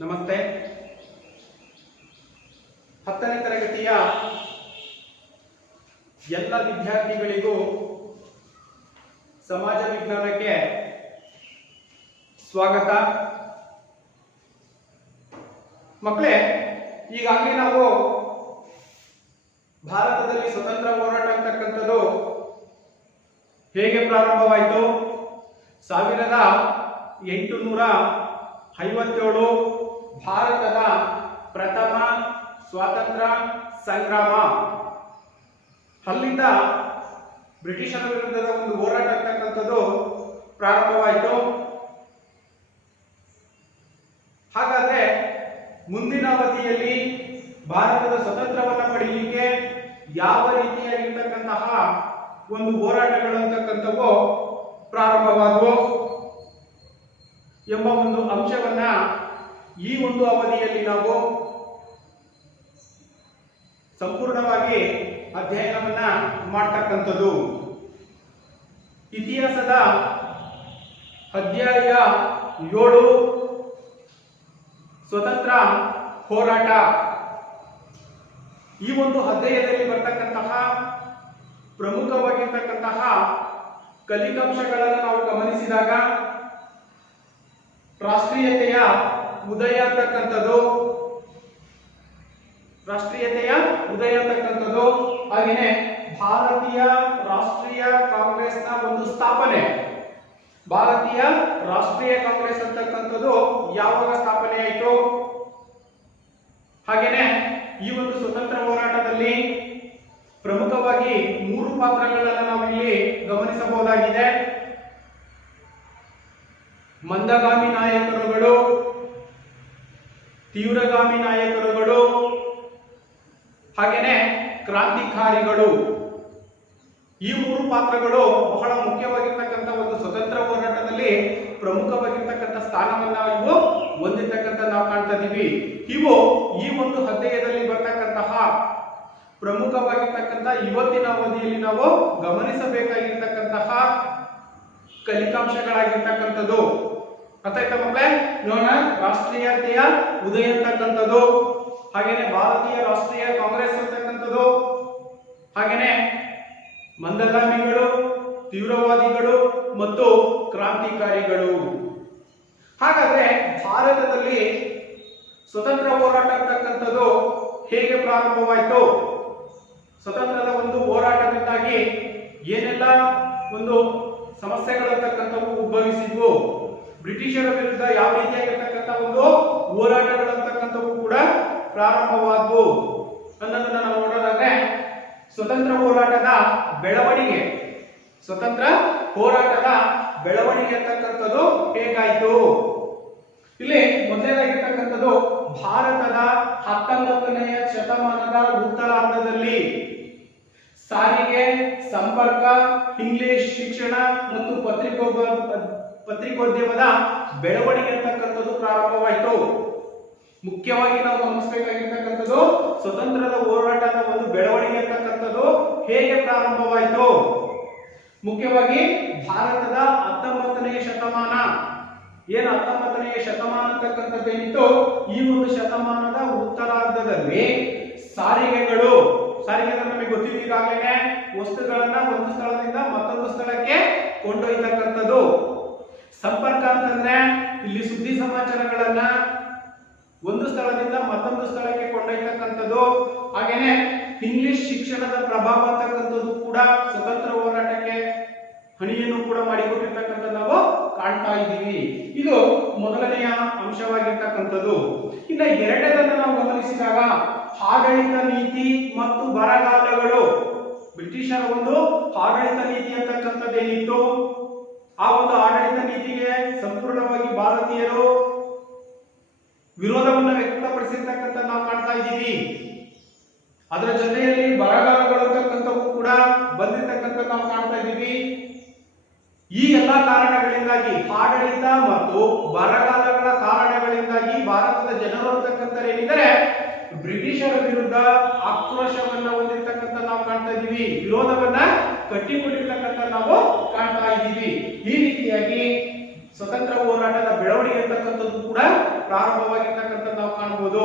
ನಮಸ್ತೆ. 10ನೇ ತರಗತಿಯ ಎಲ್ಲ ವಿದ್ಯಾರ್ಥಿಗಳಿಗೂ ಸಮಾಜ ವಿಜ್ಞಾನಕ್ಕೆ ಸ್ವಾಗತ. ಮಕ್ಕಳೇ, ಈಗಾಗಲೇ ನಾವು ಭಾರತದಲ್ಲಿ ಸ್ವತಂತ್ರ ಹೋರಾಟ ಅಂತಕ್ಕಂಥದ್ದು ಹೇಗೆ ಪ್ರಾರಂಭವಾಯಿತು, 1857 ಭಾರತದ ಪ್ರಥಮ ಸ್ವಾತಂತ್ರ್ಯ ಸಂಗ್ರಾಮ, ಅಲ್ಲಿಂದ ಬ್ರಿಟಿಷರ ವಿರುದ್ಧದ ಒಂದು ಹೋರಾಟ ಅಂತಕ್ಕಂಥದ್ದು ಪ್ರಾರಂಭವಾಯಿತು. ಹಾಗಾದ್ರೆ ಮುಂದಿನ ಅವಧಿಯಲ್ಲಿ ಭಾರತದ ಸ್ವತಂತ್ರವನ್ನು ಪಡೆಯಲಿಕ್ಕೆ ಯಾವ ರೀತಿಯಾಗಿರ್ತಕ್ಕಂತಹ ಒಂದು ಹೋರಾಟಗಳು ಅಂತಕ್ಕಂಥವು ಪ್ರಾರಂಭವಾದವು ಎಂಬ ಒಂದು ಅಂಶವನ್ನ ಈ ಒಂದು ಅವಧಿಯಲ್ಲಿ ನಾವು ಸಂಪೂರ್ಣವಾಗಿ ಅಧ್ಯಯನವನ್ನ ಮಾಡತಕ್ಕಂಥದ್ದು. ಇತಿಹಾಸದ ಅಧ್ಯಾಯ 7 ಸ್ವತಂತ್ರ ಹೋರಾಟ. ಈ ಒಂದು ಅಧ್ಯಾಯದಲ್ಲಿ ಬರ್ತಕ್ಕಂತಹ ಪ್ರಮುಖವಾಗಿರ್ತಕ್ಕಂತಹ ಕಲಿಕಾಂಶಗಳನ್ನು ನಾವು ಗಮನಿಸಿದಾಗ ರಾಷ್ಟ್ರೀಯತೆಯ ಉದಯ ಅಂತಕ್ಕಂಥದ್ದು, ಹಾಗೆಯೇ ಭಾರತೀಯ ರಾಷ್ಟ್ರೀಯ ಕಾಂಗ್ರೆಸ್ನ ಒಂದು ಸ್ಥಾಪನೆ. ಭಾರತೀಯ ರಾಷ್ಟ್ರೀಯ ಕಾಂಗ್ರೆಸ್ ಅಂತಕ್ಕಂಥದ್ದು ಯಾವಾಗ ಸ್ಥಾಪನೆ ಆಯಿತು, ಹಾಗೇನೆ ಈ ಒಂದು ಸ್ವತಂತ್ರ ಹೋರಾಟದಲ್ಲಿ ಪ್ರಮುಖವಾಗಿ 3 ಪಾತ್ರಗಳನ್ನು ನಾವು ಇಲ್ಲಿ ಗಮನಿಸಬಹುದಾಗಿದೆ. ಮಂದಗಾಮಿ ನಾಯಕರುಗಳು, ತೀವ್ರಗಾಮಿ ನಾಯಕರುಗಳು, ಹಾಗೇನೆ ಕ್ರಾಂತಿಕಾರಿಗಳು. ಈ 3 ಪಾತ್ರಗಳು ಬಹಳ ಮುಖ್ಯವಾಗಿರ್ತಕ್ಕಂಥ ಒಂದು ಸ್ವತಂತ್ರ ಹೋರಾಟದಲ್ಲಿ ಪ್ರಮುಖವಾಗಿರ್ತಕ್ಕಂಥ ಸ್ಥಾನವನ್ನ ಇವು ಹೊಂದಿರ್ತಕ್ಕಂಥ ನಾವು ಕಾಣ್ತಾ ಇದೀವಿ. ಇವು ಈ ಒಂದು ಅಧ್ಯಾಯದಲ್ಲಿ ಬರ್ತಕ್ಕಂತಹ ಪ್ರಮುಖವಾಗಿರ್ತಕ್ಕಂಥ ಇವತ್ತಿನ ಅವಧಿಯಲ್ಲಿ ನಾವು ಗಮನಿಸಬೇಕಾಗಿರ್ತಕ್ಕಂತಹ ಕಲಿಕಾಂಶಗಳಾಗಿರ್ತಕ್ಕಂಥದ್ದು. ಅರ್ಥಾಯ್ತಾ ಮಕ್ಕಳೇ? ನೋಡೋಣ. ರಾಷ್ಟ್ರೀಯತೆಯ ಉದಯ ಅಂತಕ್ಕಂಥದ್ದು, ಹಾಗೇನೆ ಭಾರತೀಯ ರಾಷ್ಟ್ರೀಯ ಕಾಂಗ್ರೆಸ್ ಅಂತಕ್ಕಂಥದ್ದು, ಹಾಗೇನೆ ಮಂದಗಾಮಿಗಳು, ತೀವ್ರವಾದಿಗಳು ಮತ್ತು ಕ್ರಾಂತಿಕಾರಿಗಳು. ಹಾಗಾದ್ರೆ ಭಾರತದಲ್ಲಿ ಸ್ವತಂತ್ರ ಹೋರಾಟ ಅಂತಕ್ಕಂಥದ್ದು ಹೇಗೆ ಪ್ರಾರಂಭವಾಯಿತು, ಸ್ವತಂತ್ರದ ಒಂದು ಹೋರಾಟದಿಂದಾಗಿ ಏನೆಲ್ಲ ಒಂದು ಸಮಸ್ಯೆಗಳಂತಕ್ಕಂಥವು ಉದ್ಭವಿಸಿದ್ವು, ಬ್ರಿಟಿಷರ ವಿರುದ್ಧ ಯಾವ ರೀತಿಯಾಗಿರ್ತಕ್ಕಂಥ ಒಂದು ಹೋರಾಟಗಳಂತಕ್ಕಂಥವು ಕೂಡ ಪ್ರಾರಂಭವಾದವು ಅನ್ನೋದನ್ನ ನಾವು ನೋಡೋದಾದ್ರೆ, ಸ್ವತಂತ್ರ ಹೋರಾಟದ ಬೆಳವಣಿಗೆ ಅಂತಕ್ಕಂಥದ್ದು ಹೇಗಾಯಿತು. ಇಲ್ಲಿ ಮೊದಲನೇದಾಗಿರ್ತಕ್ಕಂಥದ್ದು ಭಾರತದ 19ನೇ ಶತಮಾನದ ಉತ್ತರಾರ್ಧದಲ್ಲಿ ಸಾರಿಗೆ, ಸಂಪರ್ಕ, ಇಂಗ್ಲಿಷ್ ಶಿಕ್ಷಣ ಮತ್ತು ಪತ್ರಿಕೋದ್ಯಮದ ಬೆಳವಣಿಗೆ ಅಂತಕ್ಕಂಥದ್ದು ಪ್ರಾರಂಭವಾಯಿತು. ಮುಖ್ಯವಾಗಿ ನಾವು ಗಮನಿಸಬೇಕಾಗಿರ್ತಕ್ಕಂಥದ್ದು ಸ್ವತಂತ್ರದ ಹೋರಾಟದ ಒಂದು ಬೆಳವಣಿಗೆ ಅಂತಕ್ಕಂಥದ್ದು ಹೇಗೆ ಪ್ರಾರಂಭವಾಯಿತು. ಮುಖ್ಯವಾಗಿ ಭಾರತದ 19ನೇ ಶತಮಾನ, ಏನು 19ನೇ ಶತಮಾನ ಅಂತಕ್ಕಂಥದ್ದು ಏನಿತ್ತು, ಈ ಒಂದು ಶತಮಾನದ ಉತ್ತರಾರ್ಧದಲ್ಲಿ ಸಾರಿಗೆಗಳು ನಮಗೆ ಗೊತ್ತಿದೆ ಈಗಾಗಲೇ, ವಸ್ತುಗಳನ್ನ ಒಂದು ಸ್ಥಳದಿಂದ ಮತ್ತೊಂದು ಸ್ಥಳಕ್ಕೆ ಕೊಂಡೊಯ್ತಕ್ಕಂಥದ್ದು. ಸಂಪರ್ಕ ಅಂತಂದ್ರೆ ಇಲ್ಲಿ ಸುದ್ದಿ ಸಮಾಚಾರಗಳನ್ನ ಒಂದು ಸ್ಥಳದಿಂದ ಮತ್ತೊಂದು ಸ್ಥಳಕ್ಕೆ ಕೊಂಡೊಯ್ತಕ್ಕಂಥದ್ದು. ಹಾಗೇನೆ ಇಂಗ್ಲಿಷ್ ಶಿಕ್ಷಣದ ಪ್ರಭಾವ ಅಂತಕ್ಕಂಥದ್ದು ಕೂಡ ಸ್ವತಂತ್ರ ಹೋರಾಟಕ್ಕೆ ಹಣಿಯನ್ನು ಕೂಡ ಮಾಡಿಕೊಟ್ಟಿರ್ತಕ್ಕಂಥ ನಾವು ಕಾಣ್ತಾ ಇದ್ದೀವಿ. ಇದು ಮೊದಲನೆಯ ಅಂಶವಾಗಿರ್ತಕ್ಕಂಥದ್ದು. ಇನ್ನ ಎರಡನೇದನ್ನು ನಾವು ಗಮನಿಸಿದಾಗ ಆಡಳಿತ ನೀತಿ ಮತ್ತು ಬರಗಾಲಗಳು. ಬ್ರಿಟಿಷರ ಒಂದು ಆಡಳಿತ ನೀತಿ ಅಂತಕ್ಕಂಥದ್ದೇನಿತ್ತು, ಆ ಒಂದು ಆಡಳಿತ ನೀತಿಗೆ ಸಂಪೂರ್ಣವಾಗಿ ಭಾರತೀಯರು ವಿರೋಧವನ್ನು ವ್ಯಕ್ತಪಡಿಸಿರ್ತಕ್ಕಂಥ ನಾವು ಕಾಣ್ತಾ ಇದ್ದೀವಿ. ಅದರ ಜೊತೆಯಲ್ಲಿ ಬರಗಾಲಗಳು ಅಂತಕ್ಕಂಥವು ಕೂಡ ಬಂದಿರ್ತಕ್ಕಂಥ ನಾವು ಕಾಣ್ತಾ ಇದ್ದೀವಿ. ಈ ಎಲ್ಲಾ ಕಾರಣಗಳಿಂದಾಗಿ, ಆಡಳಿತ ಮತ್ತು ಬರಗಾಲಗಳ ಕಾರಣಗಳಿಂದಾಗಿ ಭಾರತದ ಜನರು ಅಂತಕ್ಕಂಥ ಏನಿದ್ದಾರೆ ಬ್ರಿಟಿಷರ ವಿರುದ್ಧ ಆಕ್ರೋಶವನ್ನ ಹೊಂದಿರತಕ್ಕಂಥ ನಾವು ಕಾಣ್ತಾ ಇದ್ದೀವಿ, ವಿರೋಧವನ್ನ ಕಟ್ಟಿಕೊಂಡಿರ್ತಕ್ಕಂಥ ನಾವು ಕಾಣ್ತಾ ಇದ್ದೀವಿ. ಈ ರೀತಿಯಾಗಿ ಸ್ವತಂತ್ರ ಹೋರಾಟದ ಬೆಳವಣಿಗೆ ಅಂತಕ್ಕಂಥದ್ದು ಕೂಡ ಪ್ರಾರಂಭವಾಗಿರ್ತಕ್ಕಂಥ ನಾವು ಕಾಣಬಹುದು.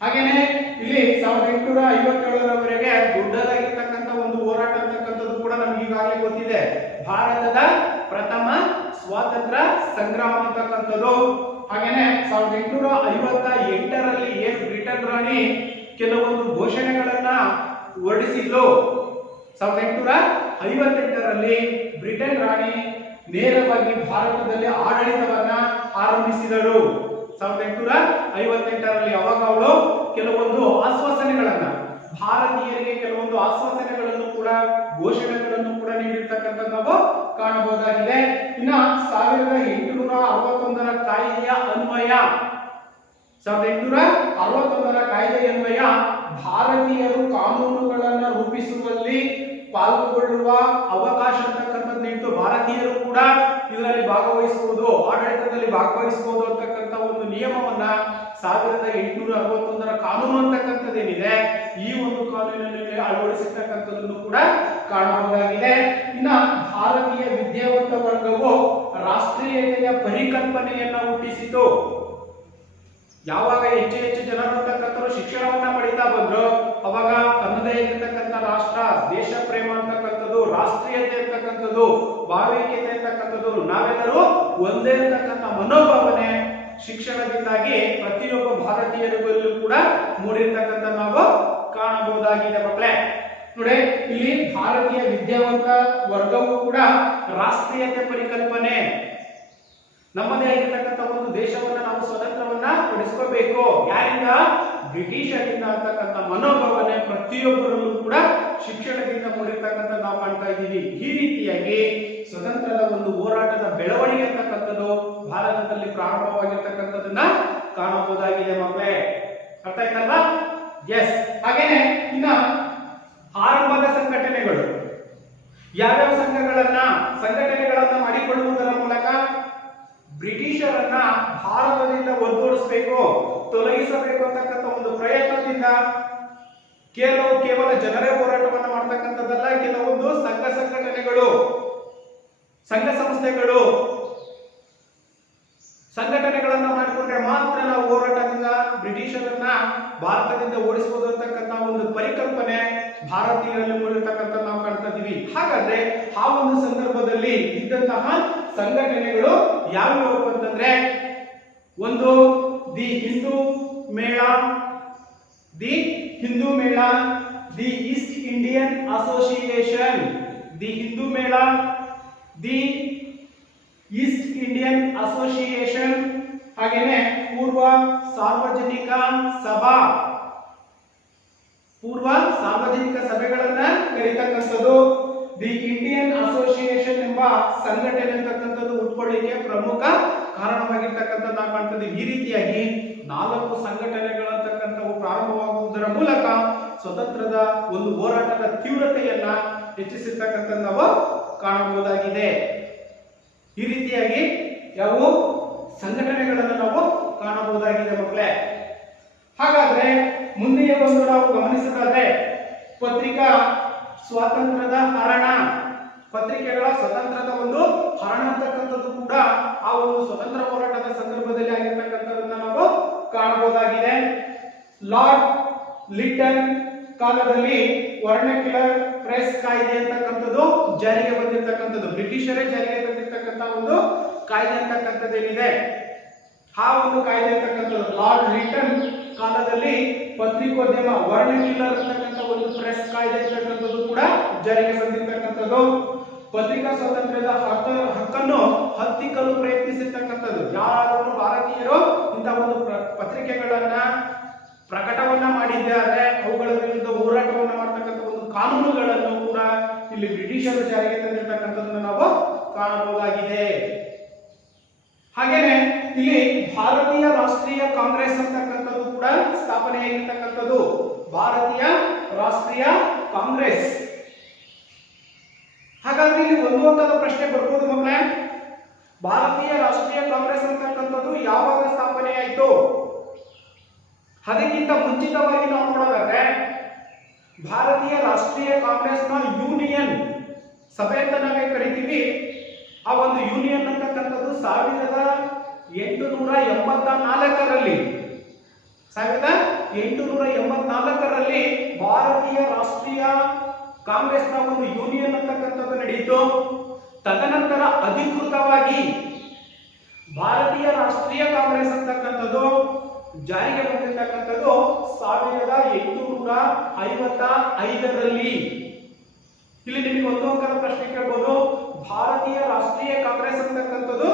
ಹಾಗೇನೆ ಇಲ್ಲಿ 1857ರವರೆಗೆ ದೊಡ್ಡದಾಗಿರ್ತಕ್ಕಂಥ ಒಂದು ಹೋರಾಟ ಅಂತಕ್ಕಂಥದ್ದು ಕೂಡ ನಮ್ಗೆ ಈಗಾಗಲೇ ಗೊತ್ತಿದೆ. ಭಾರತದ ಪ್ರಥಮ ಸ್ವಾತಂತ್ರ್ಯ ಸಂಗ್ರಾಮ ಅಂತಕ್ಕಂಥದ್ದು. ಹಾಗೇನೆ 1858ರಲ್ಲಿ ಏನ್ ಬ್ರಿಟನ್ ರಾಣಿ ಕೆಲವೊಂದು ಘೋಷಣೆಗಳನ್ನ ಹೊರಡಿಸಿದ್ಲು. 1858ರಲ್ಲಿ ಬ್ರಿಟನ್ ರಾಣಿ ನೇರವಾಗಿ ಭಾರತದಲ್ಲಿ ಆಡಳಿತವನ್ನ ಆರಂಭಿಸಿದರು. 1858ರಲ್ಲಿ ಅವಾಗ ಅವಳು ಕೆಲವೊಂದು ಆಶ್ವಾಸನೆಗಳನ್ನ ಭಾರತೀಯರಿಗೆ ಕೆಲವೊಂದು ಆಶ್ವಾಸನೆಗಳನ್ನು ಕೂಡ ಘೋಷಣೆಗಳನ್ನು ಕೂಡ ನೀಡಿರ್ತಕ್ಕಂಥದ್ದು ನಾವು ಕಾಣಬಹುದಾಗಿದೆ. ಇನ್ನ 1861ರ ಕಾಯ್ದೆಯ ಅನ್ವಯ 1861ರ ಕಾಯ್ದೆಯ ಅನ್ವಯ ಭಾರತೀಯರು ಕಾನೂನುಗಳನ್ನ ರೂಪಿಸುವಲ್ಲಿ ಪಾಲ್ಗೊಳ್ಳುವ ಅವಕಾಶ ಅಂತಕ್ಕಂಥದ್ದು ನೀಡಿತು. ಭಾರತೀಯರು ಕೂಡ ಇದರಲ್ಲಿ ಭಾಗವಹಿಸಬಹುದು, ಆಡಳಿತದಲ್ಲಿ ಭಾಗವಹಿಸಬಹುದು ಅಂತಕ್ಕಂಥ ಒಂದು ನಿಯಮವನ್ನ 1861ರ ಕಾನೂನು ಅಂತಕ್ಕಂಥದ್ದೇನಿದೆ ಈ ಒಂದು ಕಾನೂನಿನಲ್ಲಿ ಅಳವಡಿಸಿರ್ತಕ್ಕಂಥದ್ದನ್ನು ಕೂಡ ಕಾಣಬಹುದಾಗಿದೆ. ಇನ್ನ ಭಾರತೀಯ ವಿದ್ಯಾವಂತ ವರ್ಗವು ರಾಷ್ಟ್ರೀಯತೆಯ ಪರಿಕಲ್ಪನೆಯನ್ನ ಹುಟ್ಟಿಸಿತು. ಯಾವಾಗ ಹೆಚ್ಚು ಹೆಚ್ಚು ಜನರು ಅಂತಕ್ಕಂಥವ್ರು ಶಿಕ್ಷಣವನ್ನ ಪಡಿತಾ ಬಂದ್ರು ಅವಾಗ ತನ್ನದೇ ಇರತಕ್ಕಂಥ ರಾಷ್ಟ್ರ, ದೇಶ ಪ್ರೇಮ ಅಂತಕ್ಕಂಥದ್ದು, ರಾಷ್ಟ್ರೀಯತೆ ಅಂತಕ್ಕಂಥದ್ದು, ಭಾವೈಕ್ಯತೆ ಅಂತಕ್ಕಂಥದ್ದು, ನಾವೆಲ್ಲರೂ ಒಂದೇ ಅಂತಕ್ಕಂಥ ಮನೋಭಾವನೆ ಶಿಕ್ಷಣದಿಂದಾಗಿ ಪ್ರತಿಯೊಬ್ಬ ಭಾರತೀಯರಿಗೂ ಕೂಡ ಮೂಡಿರ್ತಕ್ಕಂಥ ನಾವು ಕಾಣಬಹುದಾಗಿದೆ ಮಕ್ಕಳೇ. ನೋಡಿ ಇಲ್ಲಿ ಭಾರತೀಯ ವಿದ್ಯಾವಂತ ವರ್ಗವು ಕೂಡ ರಾಷ್ಟ್ರೀಯತೆ ಪರಿಕಲ್ಪನೆ, ನಮ್ಮದೇ ಆಗಿರ್ತಕ್ಕಂಥ ಒಂದು ದೇಶವನ್ನ ನಾವು ಸ್ವತಂತ್ರವನ್ನ ಪಡಿಸ್ಕೋಬೇಕು, ಯಾರಿಂದ? ಬ್ರಿಟಿಷರಿಂದ ಅಂತಕ್ಕಂಥ ಮನೋಭಾವನೆ ಪ್ರತಿಯೊಬ್ಬರಲ್ಲೂ ಕೂಡ ಶಿಕ್ಷಣದಿಂದ ಮೂಡಿರ್ತಕ್ಕಂಥ ನಾವು ಕಾಣ್ತಾ ಇದ್ದೀವಿ. ಈ ರೀತಿಯಾಗಿ ಸ್ವತಂತ್ರದ ಒಂದು ಹೋರಾಟದ ಬೆಳವಣಿಗೆ ಅಂತಕ್ಕಂಥದ್ದು ಭಾರತದಲ್ಲಿ ಪ್ರಾರಂಭವಾಗಿರ್ತಕ್ಕಂಥದನ್ನ ಕಾಣಬಹುದಾಗಿದೆ ಮಕ್ಕಳೇ. ಅರ್ಥ ಆಯ್ತಲ್ವಾ? ಎಸ್. ಹಾಗೇನೆ ಇನ್ನ ಆರಂಭದ ಸಂಘಟನೆಗಳು, ಯಾವ್ಯಾವ ಸಂಘಟನೆಗಳನ್ನ ಮಾಡಿಕೊಳ್ಳುವುದರ ಮೂಲಕ ಬ್ರಿಟಿಷರನ್ನ ಭಾರತದಿಂದ ಹೊರತೋಡಿಸಬೇಕು, ತೊಲಗಿಸಬೇಕು ಅಂತಕ್ಕಂಥ ಒಂದು ಪ್ರಯತ್ನದಿಂದ ಕೇವಲ ಜನರೇ ಹೋರಾಟವನ್ನ ಮಾಡ್ತಕ್ಕಂಥದ್ದಲ್ಲ, ಕೆಲವೊಂದು ಸಂಘಟನೆಗಳು, ಸಂಘ ಸಂಸ್ಥೆಗಳು, ಸಂಘಟನೆಗಳನ್ನ ಮಾಡಿಕೊಂಡ್ರೆ ಮಾತ್ರ ನಾವು ಹೋರಾಟದಿಂದ ಬ್ರಿಟಿಷರನ್ನ ಭಾರತದಿಂದ ಓಡಿಸಬಹುದು ಅಂತಕ್ಕಂಥ ಒಂದು ಪರಿಕಲ್ಪನೆ ಭಾರತೀಯರಲ್ಲಿ ಮೂಡಿರ್ತಕ್ಕಂಥ ನಾವು ಕಾಣ್ತಾ ಇದೀವಿ. ಹಾಗಾದ್ರೆ ಆ ಒಂದು ಸಂದರ್ಭದಲ್ಲಿ ಇದ್ದಂತಹ ಸಂಘಟನೆಗಳು ಯಾವ್ಯಾವ ಅಂತಂದ್ರೆ, ಒಂದು ದಿ ಹಿಂದೂ ಮೇಳ, the East Indian association, the Hindu ಮೇಳ, ದಿ ಈಸ್ಟ್ ಇಂಡಿಯನ್ ಅಸೋಸಿಯೇಷನ್, ಹಾಗೇನೆ ಪೂರ್ವ ಸಾರ್ವಜನಿಕ ಸಭೆಗಳನ್ನ ಕರೀತಕ್ಕಂಥದ್ದು. ದಿ ಇಂಡಿಯನ್ ಅಸೋಸಿಯೇಷನ್ ಎಂಬ ಸಂಘಟನೆ ಅಂತಕ್ಕಂಥದ್ದು ಹುಟ್ಕೊಳ್ಳಿಕ್ಕೆ ಪ್ರಮುಖ ಕಾರಣವಾಗಿರ್ತಕ್ಕಂಥದ್ದು ನಾವು ಕಾಣ್ತದೆ. ಈ ರೀತಿಯಾಗಿ 4 ಸಂಘಟನೆಗಳಂತಕ್ಕಂಥವು ಪ್ರಾರಂಭವಾಗುವುದರ ಮೂಲಕ ಸ್ವತಂತ್ರದ ಒಂದು ಹೋರಾಟದ ತೀವ್ರತೆಯನ್ನ ಹೆಚ್ಚಿಸಿರ್ತಕ್ಕಂಥದ್ದು ನಾವು ಕಾಣಬಹುದಾಗಿದೆ. ಈ ರೀತಿಯಾಗಿ ಯಾವ ಸಂಘಟನೆಗಳನ್ನು ನಾವು ಕಾಣಬಹುದಾಗಿದೆ ಮಕ್ಕಳೇ. ಹಾಗಾದ್ರೆ ಮುಂದೆಯೇ ಒಂದು ನಾವು ಗಮನಿಸೋದಾದ್ರೆ ಪತ್ರಿಕಾ ಸ್ವಾತಂತ್ರ್ಯದ ಹರಣ, ಪತ್ರಿಕೆಗಳ ಸ್ವತಂತ್ರದ ಒಂದು ಹರಣ ಅಂತಕ್ಕಂಥದ್ದು ಕೂಡ ಆ ಒಂದು ಸ್ವತಂತ್ರ ಹೋರಾಟದ ಸಂದರ್ಭದಲ್ಲಿ ಆಗಿರ್ತಕ್ಕಂಥದನ್ನ ನಾವು ಕಾಣಬಹುದಾಗಿದೆ. ಲಾರ್ಡ್ ಲಿಟ್ಟನ್ ಕಾಲದಲ್ಲಿ ವರ್ಣಕ್ಯುಲರ್ ಪ್ರೆಸ್ ಕಾಯ್ದೆ ಅಂತಕ್ಕಂಥದ್ದು ಜಾರಿಗೆ ಬಂದಿರತಕ್ಕಂಥದ್ದು, ಬ್ರಿಟಿಷರೇ ಜಾರಿಗೆ ತಂದಿರತಕ್ಕಂಥ ಒಂದು ಕಾಯ್ದೆ ಅಂತಕ್ಕಂಥದ್ದೇನಿದೆ ಆ ಒಂದು ಕಾಯ್ದೆ ಅಂತಕ್ಕಂಥದ್ದು ಲಾರ್ಡ್ ಲಿಟ್ಟನ್ ಕಾಲದಲ್ಲಿ ಪತ್ರಿಕೋದ್ಯಮ ವರ್ಣಕ್ಯುಲರ್ ಅಂತಕ್ಕಂಥ ಒಂದು ಪ್ರೆಸ್ ಕಾಯ್ದೆ ಅಂತಕ್ಕಂಥದ್ದು ಕೂಡ ಜಾರಿಗೆ ಬಂದಿರತಕ್ಕಂಥದ್ದು. ಪತ್ರಿಕಾ ಸ್ವಾತಂತ್ರ್ಯದ ಹಕ್ಕನ್ನು ಹತ್ತಿಕ್ಕಲು ಪ್ರಯತ್ನಿಸಿರ್ತಕ್ಕಂಥದ್ದು, ಯಾರಾದರೂ ಭಾರತೀಯರು ಇಂಥ ಒಂದು ಪತ್ರಿಕೆಗಳನ್ನ ಪ್ರಕಟವನ್ನ ಮಾಡಿದ್ದಾರೆ ಅವುಗಳ ವಿರುದ್ಧ ಹೋರಾಟವನ್ನ ಮಾಡ್ತಕ್ಕಂಥ ಒಂದು ಕಾನೂನುಗಳನ್ನು ಕೂಡ ಇಲ್ಲಿ ಬ್ರಿಟಿಷರು ಜಾರಿಗೆ ತಂದಿರತಕ್ಕಂಥದ್ದನ್ನು ನಾವು ಕಾಣಬಹುದಾಗಿದೆ. ಹಾಗೇನೆ ಇಲ್ಲಿ ಭಾರತೀಯ ರಾಷ್ಟ್ರೀಯ ಕಾಂಗ್ರೆಸ್ ಅಂತಕ್ಕಂಥದ್ದು ಕೂಡ ಸ್ಥಾಪನೆಯಾಗಿರ್ತಕ್ಕಂಥದ್ದು. ಭಾರತೀಯ ರಾಷ್ಟ್ರೀಯ ಕಾಂಗ್ರೆಸ್. ಹಾಗಾದ್ರೆ ಇಲ್ಲಿ ಒಂದು ಹಂತದ ಪ್ರಶ್ನೆ ಬರ್ಬೋದು ಮಕ್ಕಳೇ, ಭಾರತೀಯ ರಾಷ್ಟ್ರೀಯ ಕಾಂಗ್ರೆಸ್ ಅಂತಕ್ಕಂಥದ್ದು ಯಾವಾಗ ಸ್ಥಾಪನೆ ಆಯಿತು? ಅದಕ್ಕಿಂತ ಮುಂಚಿತವಾಗಿ ನಾವು ನೋಡೋದಾದ್ರೆ ಭಾರತೀಯ ರಾಷ್ಟ್ರೀಯ ಕಾಂಗ್ರೆಸ್ನ ಯೂನಿಯನ್ ಸಭೆ ಅಂತ ನಾವೇ ಕರಿತೀವಿ. ಆ ಒಂದು ಯೂನಿಯನ್ ಅಂತಕ್ಕಂಥದ್ದು 1884ರಲ್ಲಿ 1884ರಲ್ಲಿ ಭಾರತೀಯ ರಾಷ್ಟ್ರೀಯ ಕಾಂಗ್ರೆಸ್ನ ಒಂದು ಯೂನಿಯನ್ ಅಂತಕ್ಕಂಥದ್ದು ನಡೆಯಿತು. ತದನಂತರ ಅಧಿಕೃತವಾಗಿ ಭಾರತೀಯ ರಾಷ್ಟ್ರೀಯ ಕಾಂಗ್ರೆಸ್ ಅಂತಕ್ಕಂಥದ್ದು ಜಾರಿಗೆ ಬಂದಿರತಕ್ಕಂಥದ್ದು 1855ರಲ್ಲಿ. ಇಲ್ಲಿ ನಿಮಗೆ ಒಂದು ಅಂಕದ ಪ್ರಶ್ನೆ ಕೇಳಬಹುದು, ಭಾರತೀಯ ರಾಷ್ಟ್ರೀಯ ಕಾಂಗ್ರೆಸ್ ಅಂತಕ್ಕಂಥದ್ದು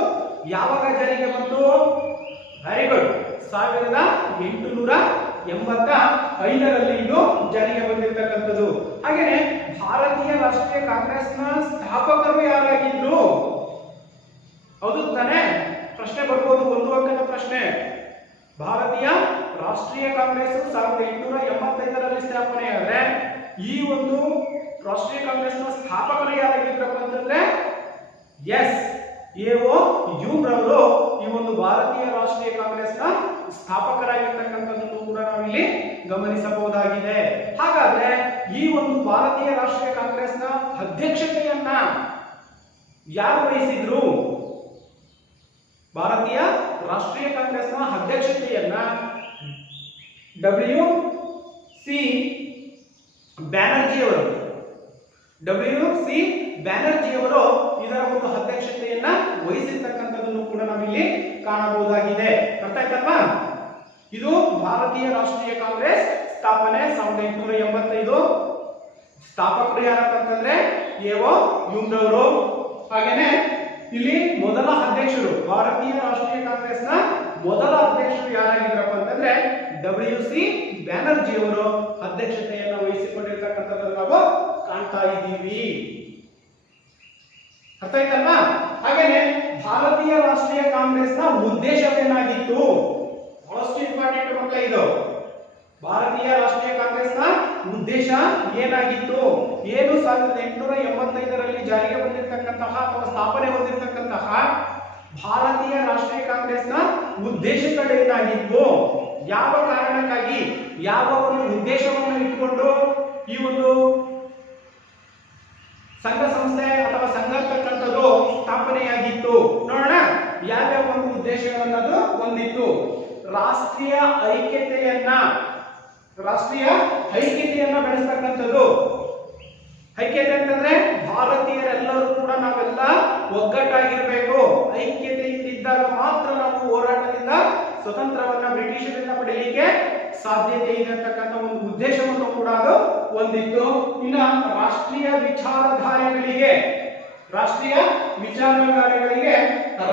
ಯಾವಾಗ ಜಾರಿಗೆ ಬಂತು? ವೆರಿ ಗುಡ್, 1885ರಲ್ಲಿ ಇದು ಜಾರಿಗೆ ಬಂದಿರತಕ್ಕಂಥದ್ದು. ಹಾಗೇನೆ ಭಾರತೀಯ ರಾಷ್ಟ್ರೀಯ ಕಾಂಗ್ರೆಸ್ನ ಸ್ಥಾಪಕರು ಯಾರಾಗಿದ್ರು? ಹೌದು ತಾನೇ? ಪ್ರಶ್ನೆ ಬರ್ಬೋದು, ಒಂದು ಅಂಕದ ಪ್ರಶ್ನೆ. ಭಾರತೀಯ ರಾಷ್ಟ್ರೀಯ ಕಾಂಗ್ರೆಸ್ 1885ರಲ್ಲಿ ಸ್ಥಾಪನೆ ಆದ್ರೆ ಈ ಒಂದು ರಾಷ್ಟ್ರೀಯ ಕಾಂಗ್ರೆಸ್ನ ಸ್ಥಾಪಕರು ಯಾರಾಗಿದ್ರಪ್ಪ ಅಂತಂದ್ರೆ ಎಸ್ ಎ.ಓ. ಯೂಮ್ ರವರು ಈ ಒಂದು ಭಾರತೀಯ ರಾಷ್ಟ್ರೀಯ ಕಾಂಗ್ರೆಸ್ನ ಸ್ಥಾಪಕರಾಗಿರ್ತಕ್ಕಂಥದ್ದನ್ನು ಕೂಡ ನಾವಿಲ್ಲಿ ಗಮನಿಸಬಹುದಾಗಿದೆ. ಹಾಗಾದ್ರೆ ಈ ಒಂದು ಭಾರತೀಯ ರಾಷ್ಟ್ರೀಯ ಕಾಂಗ್ರೆಸ್ನ ಅಧ್ಯಕ್ಷತೆಯನ್ನ ಯಾರು ವಹಿಸಿದ್ರು? ಭಾರತೀಯ ರಾಷ್ಟ್ರೀಯ ಕಾಂಗ್ರೆಸ್ನ ಅಧ್ಯಕ್ಷತೆಯನ್ನ WC ಬ್ಯಾನರ್ಜಿ ಅವರು ಇದರ ಒಂದು ಅಧ್ಯಕ್ಷತೆಯನ್ನ ವಹಿಸಿರ್ತಕ್ಕಂಥದ್ದನ್ನು ಕೂಡ ನಾವಿಲ್ಲಿ ಕಾಣಬಹುದಾಗಿದೆ. ಅರ್ಥ ಆಯ್ತಲ್ವಾ? ಇದು ಭಾರತೀಯ ರಾಷ್ಟ್ರೀಯ ಕಾಂಗ್ರೆಸ್ ಸ್ಥಾಪನೆ 1885. ಸ್ಥಾಪಕರು ಯಾರಪ್ಪ ಅಂತಂದ್ರೆ ಎ.ಓ. ಯೂಮ್ ರವರು. ಹಾಗೇನೆ ಇಲ್ಲಿ ಮೊದಲ ಅಧ್ಯಕ್ಷರು, ಭಾರತೀಯ ರಾಷ್ಟ್ರೀಯ ಕಾಂಗ್ರೆಸ್ನ ಮೊದಲ ಅಧ್ಯಕ್ಷರು ಯಾರಾಗಿದ್ರಪ್ಪ ಅಂತಂದ್ರೆ WC ಬ್ಯಾನರ್ಜಿ ಅವರು ಅಧ್ಯಕ್ಷತೆಯನ್ನು ವಹಿಸಿಕೊಂಡಿರ್ತಕ್ಕಂಥದ್ದನ್ನು ನಾವು ಕಾಣ್ತಾ ಇದ್ದೀವಿ. ಅರ್ಥ ಆಯ್ತಲ್ವಾ? ಹಾಗೇನೆ ಭಾರತೀಯ ರಾಷ್ಟ್ರೀಯ ಕಾಂಗ್ರೆಸ್ನ ಉದ್ದೇಶವೇನಾಗಿತ್ತು? ಬಹಳಷ್ಟು ಇಂಪಾರ್ಟೆಂಟ್ ಮಕ್ಕಳ ಇದು. ಭಾರತೀಯ ರಾಷ್ಟ್ರೀಯ ಕಾಂಗ್ರೆಸ್ನ ಉದ್ದೇಶ ಏನಾಗಿತ್ತು? ಏನು 1885ರಲ್ಲಿ ಜಾರಿಗೆ ಬಂದಿರತಕ್ಕಂತಹ ಅಥವಾ ಸ್ಥಾಪನೆ ಹೊಂದಿರತಕ್ಕಂತಹ ಭಾರತೀಯ ರಾಷ್ಟ್ರೀಯ ಕಾಂಗ್ರೆಸ್ನ ಉದ್ದೇಶಗಳೇನಾಗಿತ್ತು? ಯಾವ ಕಾರಣಕ್ಕಾಗಿ, ಯಾವ ಒಂದು ಉದ್ದೇಶವನ್ನು ಇಟ್ಟುಕೊಂಡು ಈ ಒಂದು ಸಂಘ ಸಂಸ್ಥೆ ಅಥವಾ ಸಂಘ ಅಂತಕ್ಕಂಥದ್ದು ಸ್ಥಾಪನೆಯಾಗಿತ್ತು? ನೋಡೋಣ ಯಾವ್ಯಾವ ಒಂದು ಉದ್ದೇಶಗಳನ್ನದು ಹೊಂದಿತ್ತು. ರಾಷ್ಟ್ರೀಯ ಐಕ್ಯತೆಯನ್ನ ಬೆಳೆಸ್ತಕ್ಕಂಥದ್ದು. ಐಕ್ಯತೆ ಅಂತಂದ್ರೆ ಭಾರತೀಯರೆಲ್ಲರೂ ಕೂಡ ನಾವೆಲ್ಲ ಒಗ್ಗಟ್ಟಾಗಿರ್ಬೇಕು. ಐಕ್ಯತೆಯಿಂದಿದ್ದಾಗ ಮಾತ್ರ ನಾವು ಹೋರಾಟದಿಂದ ಸ್ವತಂತ್ರವನ್ನ ಬ್ರಿಟಿಷರಿಂದ ಪಡೆಯಲಿಕ್ಕೆ ಸಾಧ್ಯತೆ ಇದೆ ಅಂತಕ್ಕಂಥ ಒಂದು ಉದ್ದೇಶವನ್ನು ಕೂಡ ಅದು ಹೊಂದಿತ್ತು. ಇನ್ನು ರಾಷ್ಟ್ರೀಯ ವಿಚಾರಧಾರೆಗಳಿಗೆ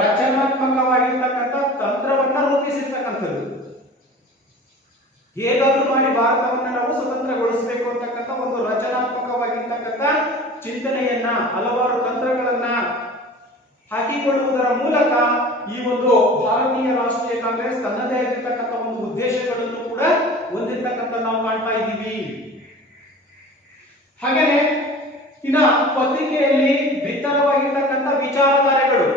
ರಚನಾತ್ಮಕವಾಗಿರ್ತಕ್ಕಂಥ ತಂತ್ರವನ್ನ ರೂಪಿಸಿರ್ತಕ್ಕಂಥದ್ದು. ಹೇಗಾದ್ರೂ ಮಾಡಿ ಭಾರತವನ್ನ ನಾವು ಸ್ವತಂತ್ರಗೊಳಿಸಬೇಕು ಅಂತಕ್ಕಂಥ ಒಂದು ರಚನಾತ್ಮಕವಾಗಿರ್ತಕ್ಕಂಥ ಚಿಂತನೆಯನ್ನ, ಹಲವಾರು ತಂತ್ರಗಳನ್ನ ಹಾಕಿಕೊಳ್ಳುವುದರ ಮೂಲಕ ಈ ಒಂದು ಭಾರತೀಯ ರಾಷ್ಟ್ರೀಯ ಕಾಂಗ್ರೆಸ್ ತನ್ನದೇ ಆಗಿರ್ತಕ್ಕಂಥ ಒಂದು ಉದ್ದೇಶಗಳನ್ನು ಕೂಡ ಹೊಂದಿರ್ತಕ್ಕಂಥ ನಾವು ಕಾಣ್ತಾ ಇದ್ದೀವಿ. ಹಾಗೇನೆ ಇನ್ನ ಪತ್ರಿಕೆಯಲ್ಲಿ ಬಿತ್ತರವಾಗಿರ್ತಕ್ಕಂಥ ವಿಚಾರಧಾರೆಗಳು,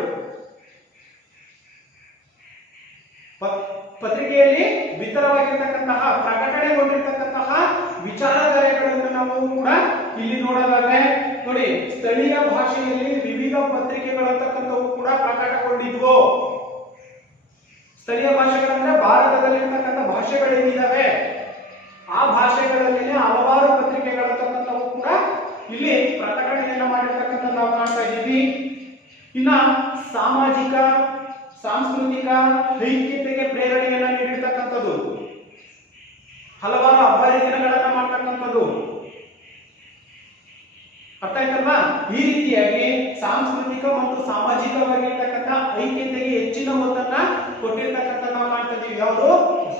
ಪತ್ರಿಕೆಯಲ್ಲಿ ಬಿತ್ತರವಾಗಿರ್ತಕ್ಕಂತಹ ಪ್ರಕಟಣೆಗೊಂಡಿರ್ತಕ್ಕಂತಹ ವಿಚಾರಧಾರೆಗಳನ್ನು ನಾವು ಕೂಡ ಇಲ್ಲಿ ನೋಡೋದಾದ್ರೆ ನೋಡಿ, ಸ್ಥಳೀಯ ಭಾಷೆಯಲ್ಲಿ ವಿವಿಧ ಪತ್ರಿಕೆಗಳಂತಕ್ಕಂಥವು ಕೂಡ ಪ್ರಕಟಗೊಂಡಿದ್ವು. ಸ್ಥಳೀಯ ಭಾಷೆಗಳಂದ್ರೆ ಭಾರತದಲ್ಲಿರ್ತಕ್ಕಂಥ ಭಾಷೆಗಳೇನಿದಾವೆ ಆ ಭಾಷೆಗಳಲ್ಲಿ ಹಲವಾರು ಪತ್ರಿಕೆಗಳಂತಕ್ಕಂಥವು ಕೂಡ ಇಲ್ಲಿ ಪ್ರಕಟಣೆಯನ್ನ ಮಾಡಿರ್ತಕ್ಕಂಥ ನಾವು ಕಾಣ್ತಾ ಇದ್ದೀವಿ. ಇನ್ನ ಸಾಮಾಜಿಕ ಸಾಂಸ್ಕೃತಿಕ ಐಕ್ಯತೆಗೆ ಪ್ರೇರಣೆಯನ್ನ ನೀಡಿರ್ತಕ್ಕಂಥದ್ದು, ಹಲವಾರು ಹಬ್ಬ ಹರಿದಿನಗಳನ್ನ ಮಾಡ್ತಕ್ಕಂಥದ್ದು. ಅರ್ಥ ಆಯ್ತಲ್ವಾ? ಈ ರೀತಿಯಾಗಿ ಸಾಂಸ್ಕೃತಿಕ ಮತ್ತು ಸಾಮಾಜಿಕವಾಗಿರ್ತಕ್ಕಂಥ ಐಕ್ಯತೆಗೆ ಹೆಚ್ಚಿನ ಒತ್ತನ್ನ ಕೊಟ್ಟಿರ್ತಕ್ಕಂಥ ನಾವು ಕಾಣ್ತಾ ಇದ್ದೀವಿ. ಯಾವುದು?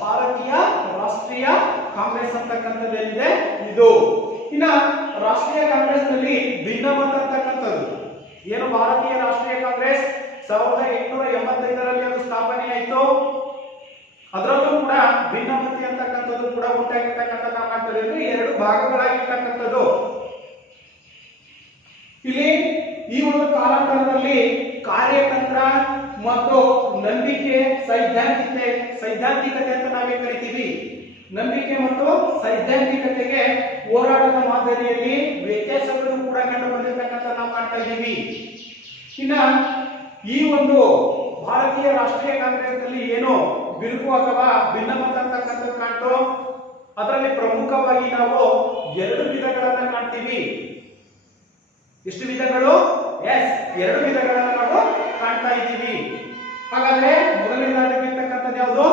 ಭಾರತೀಯ ರಾಷ್ಟ್ರೀಯ ಕಾಂಗ್ರೆಸ್ ಅಂತಕ್ಕಂಥದ್ದೇನಿದೆ ಇದು. ಇನ್ನ ರಾಷ್ಟ್ರೀಯ ಕಾಂಗ್ರೆಸ್ ನಲ್ಲಿ ಭಿನ್ನಮತ ಅಂತಕ್ಕಂಥದ್ದು ಏನು? ಭಾರತೀಯ ರಾಷ್ಟ್ರೀಯ ಕಾಂಗ್ರೆಸ್ 1885ರಲ್ಲಿ ಅದು ಸ್ಥಾಪನೆ ಆಯಿತು. ಅದರಲ್ಲೂ ಕೂಡ ಭಿನ್ನಮತಿ ಅಂತಕ್ಕಂಥದ್ದು ಕೂಡ ಉಂಟಾಗಿರ್ತಕ್ಕಂಥ ನಾವು ಕಾಣ್ತಾ ಇದ್ದೀವಿ. ಎರಡು ಭಾಗಗಳಾಗಿರ್ತಕ್ಕಂಥದ್ದು. ಇಲ್ಲಿ ಈ ಒಂದು ಕಾಲಾಂತರದಲ್ಲಿ ಕಾರ್ಯತಂತ್ರ ಮತ್ತು ನಂಬಿಕೆ, ಸೈದ್ಧಾಂತಿಕತೆ ಅಂತ ನಾವೇ ಕರಿತೀವಿ. ನಂಬಿಕೆ ಮತ್ತು ಸೈದ್ಧಾಂತಿಕತೆಗೆ ಹೋರಾಟದ ಮಾದರಿಯಲ್ಲಿ ವ್ಯತ್ಯಾಸಗಳು ಕೂಡ ಕಂಡು ಬಂದಿರತಕ್ಕಂಥ ನಾವು ಕಾಣ್ತಾ ಇದ್ದೀವಿ. ಇನ್ನ ಈ ಒಂದು ಭಾರತೀಯ ರಾಷ್ಟ್ರೀಯ ಕಾಂಗ್ರೆಸ್ನಲ್ಲಿ ಏನು ಬಿರುಕು ಅಥವಾ ಭಿನ್ನಮತ ಅಂತಕ್ಕಂಥದ್ದು ಕಾಣ್ತು. ಅದರಲ್ಲಿ ಪ್ರಮುಖವಾಗಿ ನಾವು 2 ವಿಧಗಳನ್ನ ಕಾಣ್ತೀವಿ. ಎಷ್ಟು ವಿಧಗಳು? ಎಸ್, 2 ವಿಧಗಳನ್ನ ನಾವು ಕಾಣ್ತಾ ಇದ್ದೀವಿ. ಹಾಗಾದ್ರೆ ಮೊದಲನೇದಾಗಿರ್ತಕ್ಕಂಥದ್ದು ಯಾವುದು?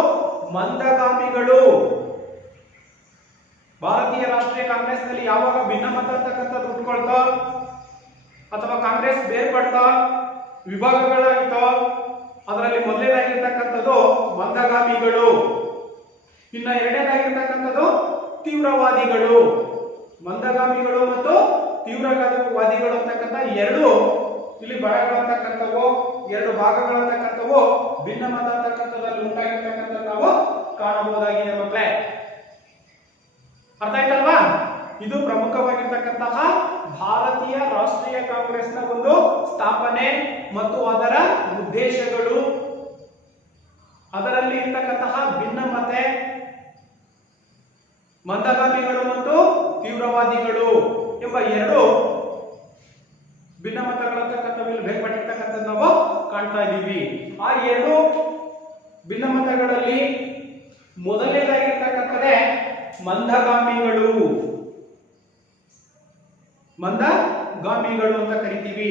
ಮಂದಗಾಮಿಗಳು. ಭಾರತೀಯ ರಾಷ್ಟ್ರೀಯ ಕಾಂಗ್ರೆಸ್ನಲ್ಲಿ ಯಾವಾಗ ಭಿನ್ನಮತ ಅಂತಕ್ಕಂಥದ್ದು ಉಟ್ಕೊಳ್ತೋ ಅಥವಾ ಕಾಂಗ್ರೆಸ್ ಬೇರ್ಪಡ್ತಾ ವಿಭಾಗಗಳಾಗಿತ್ತೋ ಅದರಲ್ಲಿ ಮೊದಲನೇದಾಗಿರ್ತಕ್ಕಂಥದ್ದು ಮಂದಗಾಮಿಗಳು. ಇನ್ನ ಎರಡನೇದಾಗಿರ್ತಕ್ಕಂಥದ್ದು ತೀವ್ರವಾದಿಗಳು. ಮಂದಗಾಮಿಗಳು ಮತ್ತು ತೀವ್ರವಾದಿಗಳು ಅಂತಕ್ಕಂಥ 2 ಇಲ್ಲಿ ಬಣಗಳಂತಕ್ಕಂಥವು, 2 ಭಾಗಗಳಂತಕ್ಕಂಥವು ಭಿನ್ನಮತ ಅಂತಕ್ಕಂಥದ್ದಲ್ಲಿ ಉಂಟಾಗಿರ್ತಕ್ಕಂಥದ್ದು ನಾವು ಕಾಣಬಹುದಾಗಿದೆ ಮಕ್ಕಳೇ. ಅರ್ಥ ಆಯ್ತಲ್ವಾ? ಇದು ಪ್ರಮುಖವಾಗಿರ್ತಕ್ಕಂತಹ ಭಾರತೀಯ ರಾಷ್ಟ್ರೀಯ ಕಾಂಗ್ರೆಸ್ನ ಒಂದು ಸ್ಥಾಪನೆ ಮತ್ತು ಅದರ ಉದ್ದೇಶಗಳು, ಅದರಲ್ಲಿ ಇರ್ತಕ್ಕಂತಹ ಭಿನ್ನಮತೆ, ಮಂದಗಾಮಿಗಳು ಮತ್ತು ತೀವ್ರವಾದಿಗಳು ಎಂಬ 2 ಭಿನ್ನಮತಗಳಂತಕ್ಕಂಥವು ಬೇರ್ಪಟ್ಟಿರ್ತಕ್ಕಂಥದ್ದು ನಾವು ಕಾಣ್ತಾ ಇದ್ದೀವಿ. ಆ 2 ಭಿನ್ನಮತಗಳಲ್ಲಿ ಮೊದಲನೇದಾಗಿರ್ತಕ್ಕಂಥದ್ದೇ ಮಂದಗಾಮಿಗಳು. ಮಂದಗಾಮಿಗಳು ಅಂತ ಕರಿತೀವಿ.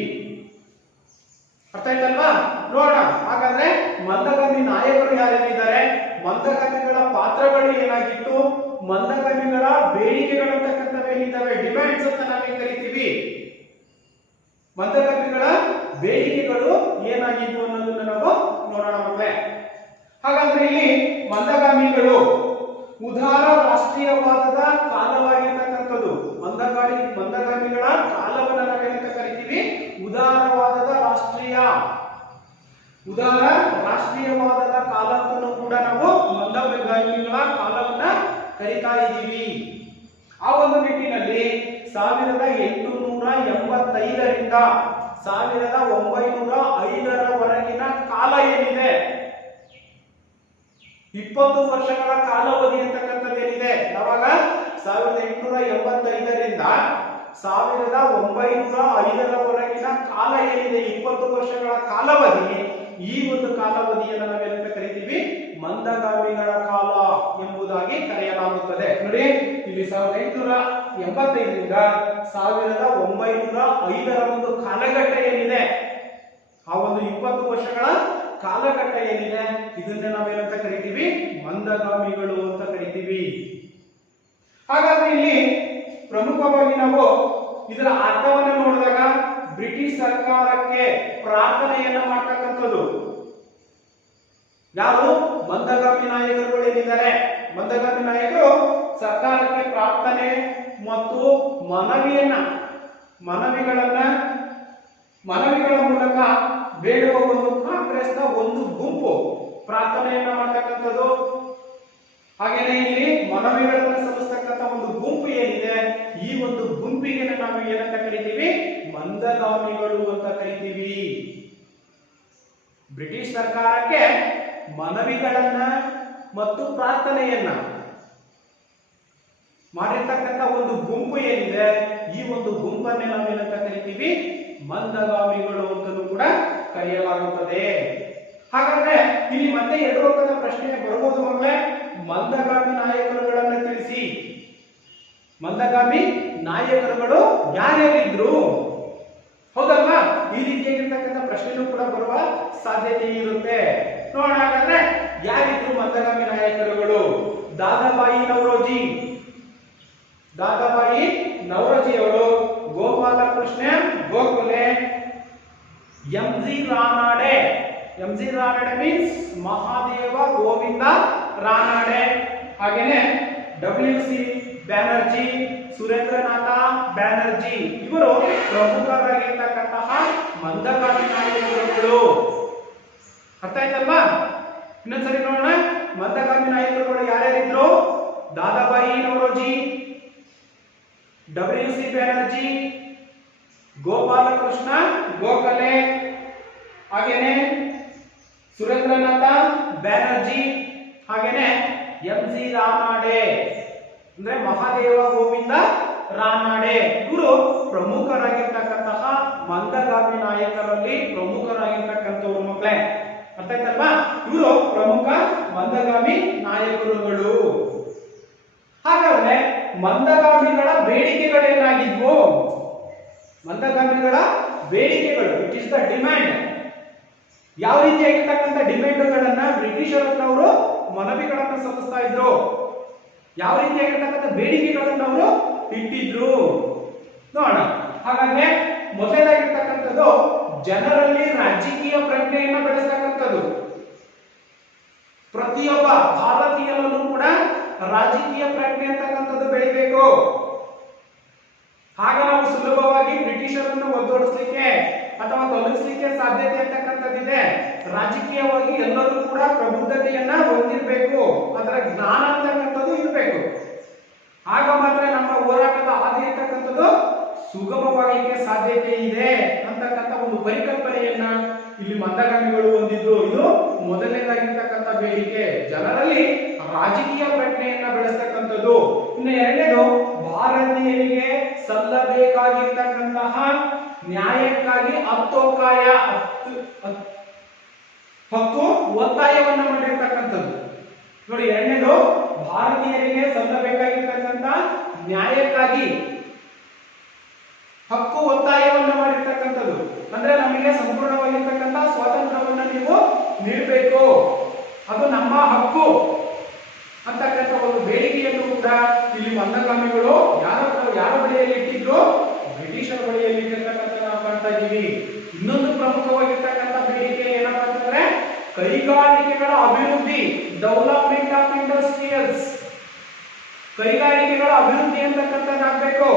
ಅರ್ಥ ಆಯ್ತಲ್ವಾ? ನೋಡೋಣ ಹಾಗಾದ್ರೆ ಮಂದಗಾಮಿ ನಾಯಕರು ಯಾರ್ಯಾರಿದ್ದಾರೆ, ಮಂದಗಾಮಿಗಳ ಪಾತ್ರಗಳು ಏನಾಗಿತ್ತು, ಮಂದಗಾಮಿಗಳ ಬೇಡಿಕೆಗಳಂತಕ್ಕಂಥವೇನಿದ್ದಾವೆ, ಡಿಮ್ಯಾಂಡ್ಸ್ ಅಂತ ನಾವೇ ಕರಿತೀವಿ. ಮಂದಗಾಮಿಗಳ ಬೇಡಿಕೆಗಳು ಏನಾಗಿತ್ತು ಅನ್ನೋದನ್ನ ನಾವು ನೋಡೋಣ ಮಕ್ಕಳೇ. ಹಾಗಾದ್ರೆ ಇಲ್ಲಿ ಮಂದಗಾಮಿಗಳು ಉದಾರ ರಾಷ್ಟ್ರೀಯವಾದದ ಕಾಲವಾಗಿರ್ತಕ್ಕಂಥದ್ದು. ಮಂದಗಾಮಿಗಳ ಕಾಲವನ್ನು ನಾವೇನಂತ ಕರಿತೀವಿ? ಉದಾರ ರಾಷ್ಟ್ರೀಯವಾದದ ಕಾಲ ಅಂತಲೂ ಕೂಡ ನಾವು ಮಂದಗಾಮಿಗಳ ಕಾಲವನ್ನ ಕರಿತಾ ಇದ್ದೀವಿ. ಆ ಒಂದು ನಿಟ್ಟಿನಲ್ಲಿ 1885ರಿಂದ 1905ರವರೆಗಿನ ಕಾಲ ಏನಿದೆ, 20 ವರ್ಷಗಳ ಕಾಲಾವಧಿ ಅಂತಕ್ಕಂಥದ್ದು ಏನಿದೆ, ಯಾವಾಗ 1885ರಿಂದ 1905ರವರೆಗಿನ ಕಾಲ ಏನಿದೆ, 20 ವರ್ಷಗಳ ಕಾಲಾವಧಿ, ಈ ಒಂದು ಕಾಲಾವಧಿಯನ್ನು ನಾವೇನಂತ ಕರಿತೀವಿ? ಮಂದಗಾಮಿಗಳ ಕಾಲ ಎಂಬುದಾಗಿ ಕರೆಯಲಾಗುತ್ತದೆ. ನೋಡಿ ಇಲ್ಲಿ 1885ರಿಂದ 1905ರ ಒಂದು ಕಾಲಘಟ್ಟ ಏನಿದೆ, ಆ ಒಂದು 20 ವರ್ಷಗಳ ಕಾಲಘಟ್ಟ ಏನಿದೆ, ಇದನ್ನೇ ನಾವೇನಂತ ಕರಿತೀವಿ? ಮಂದಗಾಮಿಗಳು ಅಂತ ಕರಿತೀವಿ. ಹಾಗಾದ್ರೆ ಇಲ್ಲಿ ಪ್ರಮುಖವಾಗಿ ನಾವು ಇದರ ಅರ್ಥವನ್ನು ನೋಡಿದಾಗ ಬ್ರಿಟಿಷ್ ಸರ್ಕಾರಕ್ಕೆ ಪ್ರಾರ್ಥನೆಯನ್ನ ಮಾಡ್ತಕ್ಕಂಥದ್ದು ಯಾರು? ಮಂದಗಾಮಿ ನಾಯಕರುಗಳು ಏನಿದ್ದಾರೆ, ಮಂದಗಾಮಿ ನಾಯಕರು ಸರ್ಕಾರಕ್ಕೆ ಪ್ರಾರ್ಥನೆ ಮತ್ತು ಮನವಿಗಳ ಮೂಲಕ ಬೇಡುವ ಒಂದು ಕಾಂಗ್ರೆಸ್ನ ಒಂದು ಗುಂಪು ಪ್ರಾರ್ಥನೆಯನ್ನ ಮಾಡ್ತಕ್ಕಂಥದ್ದು. ಹಾಗೇನೆ ಇಲ್ಲಿ ಮನವಿಗಳನ್ನು ಸಲ್ಲಿಸ್ತಕ್ಕಂಥ ಒಂದು ಗುಂಪು ಏನಿದೆ, ಈ ಒಂದು ಗುಂಪಿಗೆ ನಾವು ಏನಂತ ಕರಿತೀವಿ? ಮಂದಗಾಮಿಗಳು ಅಂತ ಕರಿತೀವಿ. ಬ್ರಿಟಿಷ್ ಸರ್ಕಾರಕ್ಕೆ ಮನವಿಗಳನ್ನ ಮತ್ತು ಪ್ರಾರ್ಥನೆಯನ್ನ ಮಾಡಿರ್ತಕ್ಕಂಥ ಒಂದು ಗುಂಪು ಏನಿದೆ, ಈ ಒಂದು ಗುಂಪನ್ನೇ ನಾವೇನಂತ ಕರಿತೀವಿ? ಮಂದಗಾಮಿಗಳು ಅಂತಲೂ ಕೂಡ ಕರೆಯಲಾಗುತ್ತದೆ. ಹಾಗಾದ್ರೆ ಇಲ್ಲಿ ಮತ್ತೆ 2 ಅಂಕದ ಪ್ರಶ್ನೆ ಬರಬಹುದು ಮಕ್ಕಳೇ. ಮಂದಗಾಮಿ ನಾಯಕರುಗಳನ್ನ ತಿಳಿಸಿ. ಮಂದಗಾಮಿ ನಾಯಕರುಗಳು ಯಾರ್ಯಾರಿದ್ರು? ಹೌದಲ್ವಾ? ಈ ರೀತಿಯಾಗಿರ್ತಕ್ಕಂಥ ಪ್ರಶ್ನೆನೂ ಕೂಡ ಬರುವ ಸಾಧ್ಯತೆ ಇರುತ್ತೆ. ನೋಡೋಣ ಹಾಗಾದ್ರೆ ಯಾರಿದ್ರು ಮಂದಗಾಮಿ ನಾಯಕರುಗಳು? ದಾದಾಬಾಯಿ ನವರೋಜಿ ಅವರು, ಗೋಪಾಲಕೃಷ್ಣ ಗೋಖಲೆ, ಎಂ.ಜಿ. ರಾನಡೆ ಮೀನ್ಸ್ ಮಹಾದೇವ ಗೋವಿಂದ ರಾನಡೆ, ಹಾಗೇನೆ ಡಬ್ಲ್ಯೂ.ಸಿ. ಬ್ಯಾನರ್ಜಿ, ಸುರೇಂದ್ರನಾಥ ಬ್ಯಾನರ್ಜಿ, ಇವರು ಪ್ರಮುಖರಾಗಿರ್ತಕ್ಕಂತಹ ಮಂದಗಾಮಿ ನಾಯಕರುಗಳು. ಅರ್ಥ ಆಯ್ತಲ್ವಾ? ಇನ್ನೊಂದ್ಸರಿ ನೋಡೋಣ. ಮಂದಗಾಮಿ ನಾಯಕರುಗಳು ಯಾರ್ಯಾರಿದ್ರು? ದಾದಾಬಾಯಿ ನವರೋಜಿ, ಡಬ್ಲ್ಯೂ.ಸಿ. ಬ್ಯಾನರ್ಜಿ, ಗೋಪಾಲಕೃಷ್ಣ ಗೋಖಲೆ, ಹಾಗೇನೆ ಸುರೇಂದ್ರನಾಥ ಬ್ಯಾನರ್ಜಿ, ಹಾಗೇನೆ ಎಂ.ಜಿ. ರಾನಡೆ ಅಂದ್ರೆ ಮಹಾದೇವ ಗೋವಿಂದ ರಾನಡೆ. ಇವರು ಪ್ರಮುಖರಾಗಿರ್ತಕ್ಕಂತಹ ಮಂದಗಾಮಿ ನಾಯಕರಲ್ಲಿ ಪ್ರಮುಖರಾಗಿರ್ತಕ್ಕಂಥವ್ರು ಮಕ್ಕಳೇ. ಅರ್ಥ ಆಯ್ತಲ್ವಾ? ಇವರು ಪ್ರಮುಖ ಮಂದಗಾಮಿ ನಾಯಕರುಗಳು. ಹಾಗಾದ್ರೆ ಮಂದಗಾಮಿಗಳ ಬೇಡಿಕೆಗಳೇನಾಗಿದ್ವು? ಮಂದಗಾಮಿಗಳ ಬೇಡಿಕೆಗಳು, ಇಟ್ ಇಸ್ ದ ಡಿಮ್ಯಾಂಡ್. ಯಾವ ರೀತಿಯಾಗಿರ್ತಕ್ಕಂಥ ಡಿಮ್ಯಾಂಡ್ಗಳನ್ನ ಬ್ರಿಟಿಷರ ಹತ್ರ ಅವರು ಮನವಿಗಳನ್ನ ಸಲ್ಲಿಸ್ತಾ ಇದ್ರು, ಯಾವ ರೀತಿಯಾಗಿರ್ತಕ್ಕಂಥ ಬೇಡಿಕೆಗಳನ್ನ ಅವರು ಇಟ್ಟಿದ್ರು ನೋಡೋಣ. ಹಾಗಾದ್ರೆ ಮೊದಲಾಗಿರ್ತಕ್ಕಂಥದ್ದು ಜನರಲ್ಲಿ ರಾಜಕೀಯ ಪ್ರಜ್ಞೆಯನ್ನ ಬೆಳೆಸ್ತಕ್ಕಂಥದ್ದು. ಪ್ರತಿಯೊಬ್ಬ ಭಾರತೀಯನಲ್ಲೂ ಕೂಡ ರಾಜಕೀಯ ಪ್ರಜ್ಞೆ ಅಂತಕ್ಕಂಥದ್ದು ಬೆಳಿಬೇಕು. ಆಗ ನಾವು ಸುಲಭವಾಗಿ ಬ್ರಿಟಿಷರನ್ನು ಒದ್ದೋಡಿಸ್ಲಿಕ್ಕೆ ಅಥವಾ ತೊಲಗಿಸ್ಲಿಕ್ಕೆ ಸಾಧ್ಯತೆ ಅಂತಕ್ಕಂಥದ್ದಿದೆ. ರಾಜಕೀಯವಾಗಿ ಎಲ್ಲರೂ ಕೂಡ ಪ್ರಬುದ್ಧತೆಯನ್ನ ಹೊಂದಿರಬೇಕು, ಅದರ ಜ್ಞಾನ ಅಂತಕ್ಕಂಥದ್ದು ಇರಬೇಕು. ಆಗ ಮಾತ್ರ ನಮ್ಮ ಹೋರಾಟದ ಹಾದಿ ಅಂತಕ್ಕಂಥದ್ದು ಸುಗಮವಾಗಲಿಕ್ಕೆ ಸಾಧ್ಯತೆ ಇದೆ ಅಂತಕ್ಕಂಥ ಒಂದು ಪರಿಕಲ್ಪನೆಯನ್ನ ಇಲ್ಲಿ ಮಂದಗಾಮಿಗಳು ಹೊಂದಿದ್ರು. ಇದು ಮೊದಲನೇದಾಗಿರ್ತಕ್ಕಂಥ ಬೇಡಿಕೆ, ಜನರಲ್ಲಿ ರಾಜಕೀಯ ಪ್ರಜ್ಞೆಯನ್ನ ಬೆಳೆಸ್ತಕ್ಕಂಥದ್ದು. ಇನ್ನು ಎರಡನೇದು, ಭಾರತೀಯರಿಗೆ ಸಲ್ಲಬೇಕಾಗಿರ್ತಕ್ಕಂತಹ ನ್ಯಾಯಕ್ಕಾಗಿ ಹಕ್ಕು ಒತ್ತಾಯವನ್ನ ಮಾಡಿರ್ತಕ್ಕಂಥದ್ದು. ನೋಡಿ, ಎರಡನೇದು ಭಾರತೀಯರಿಗೆ ಸಲ್ಲಬೇಕಾಗಿರ್ತಕ್ಕಂಥ ನ್ಯಾಯಕ್ಕಾಗಿ ಹಕ್ಕು ಒತ್ತಾಯವನ್ನ ಮಾಡಿರ್ತಕ್ಕಂಥದ್ದು. ಅಂದ್ರೆ ನಮಗೆ ಸಂಪೂರ್ಣವಾಗಿರ್ತಕ್ಕಂಥ ಸ್ವಾತಂತ್ರ್ಯವನ್ನ ನೀವು ನೀಡಬೇಕು, ಅದು ನಮ್ಮ ಹಕ್ಕು ಅಂತಕ್ಕಂಥ ಒಂದು ಬೇಡಿಕೆಯನ್ನು ಕೂಡ ಇಲ್ಲಿ ಮಂದಗಾಮಿಗಳು ಯಾರ ಬಳಿಯಲ್ಲಿ ಇಟ್ಟಿದ್ರು? ಬ್ರಿಟಿಷರ ಬಳಿಯಲ್ಲಿ ಇಟ್ಟಿರ್ತಕ್ಕಂಥ ನಾವು ಕಾಣ್ತಾ ಇದ್ದೀವಿ. ಇನ್ನೊಂದು ಪ್ರಮುಖವಾಗಿರ್ತಕ್ಕಂಥ ಬೇಡಿಕೆ ಏನಪ್ಪಾ ಅಂತಂದ್ರೆ ಕೈಗಾರಿಕೆಗಳ ಅಭಿವೃದ್ಧಿ, ಡೆವಲಪ್ಮೆಂಟ್ ಆಫ್ ಇಂಡಸ್ಟ್ರಿಯಲ್ಸ್. ಕೈಗಾರಿಕೆಗಳ ಅಭಿವೃದ್ಧಿ ಅಂತಕ್ಕಂಥದ್ದಾಗಬೇಕು.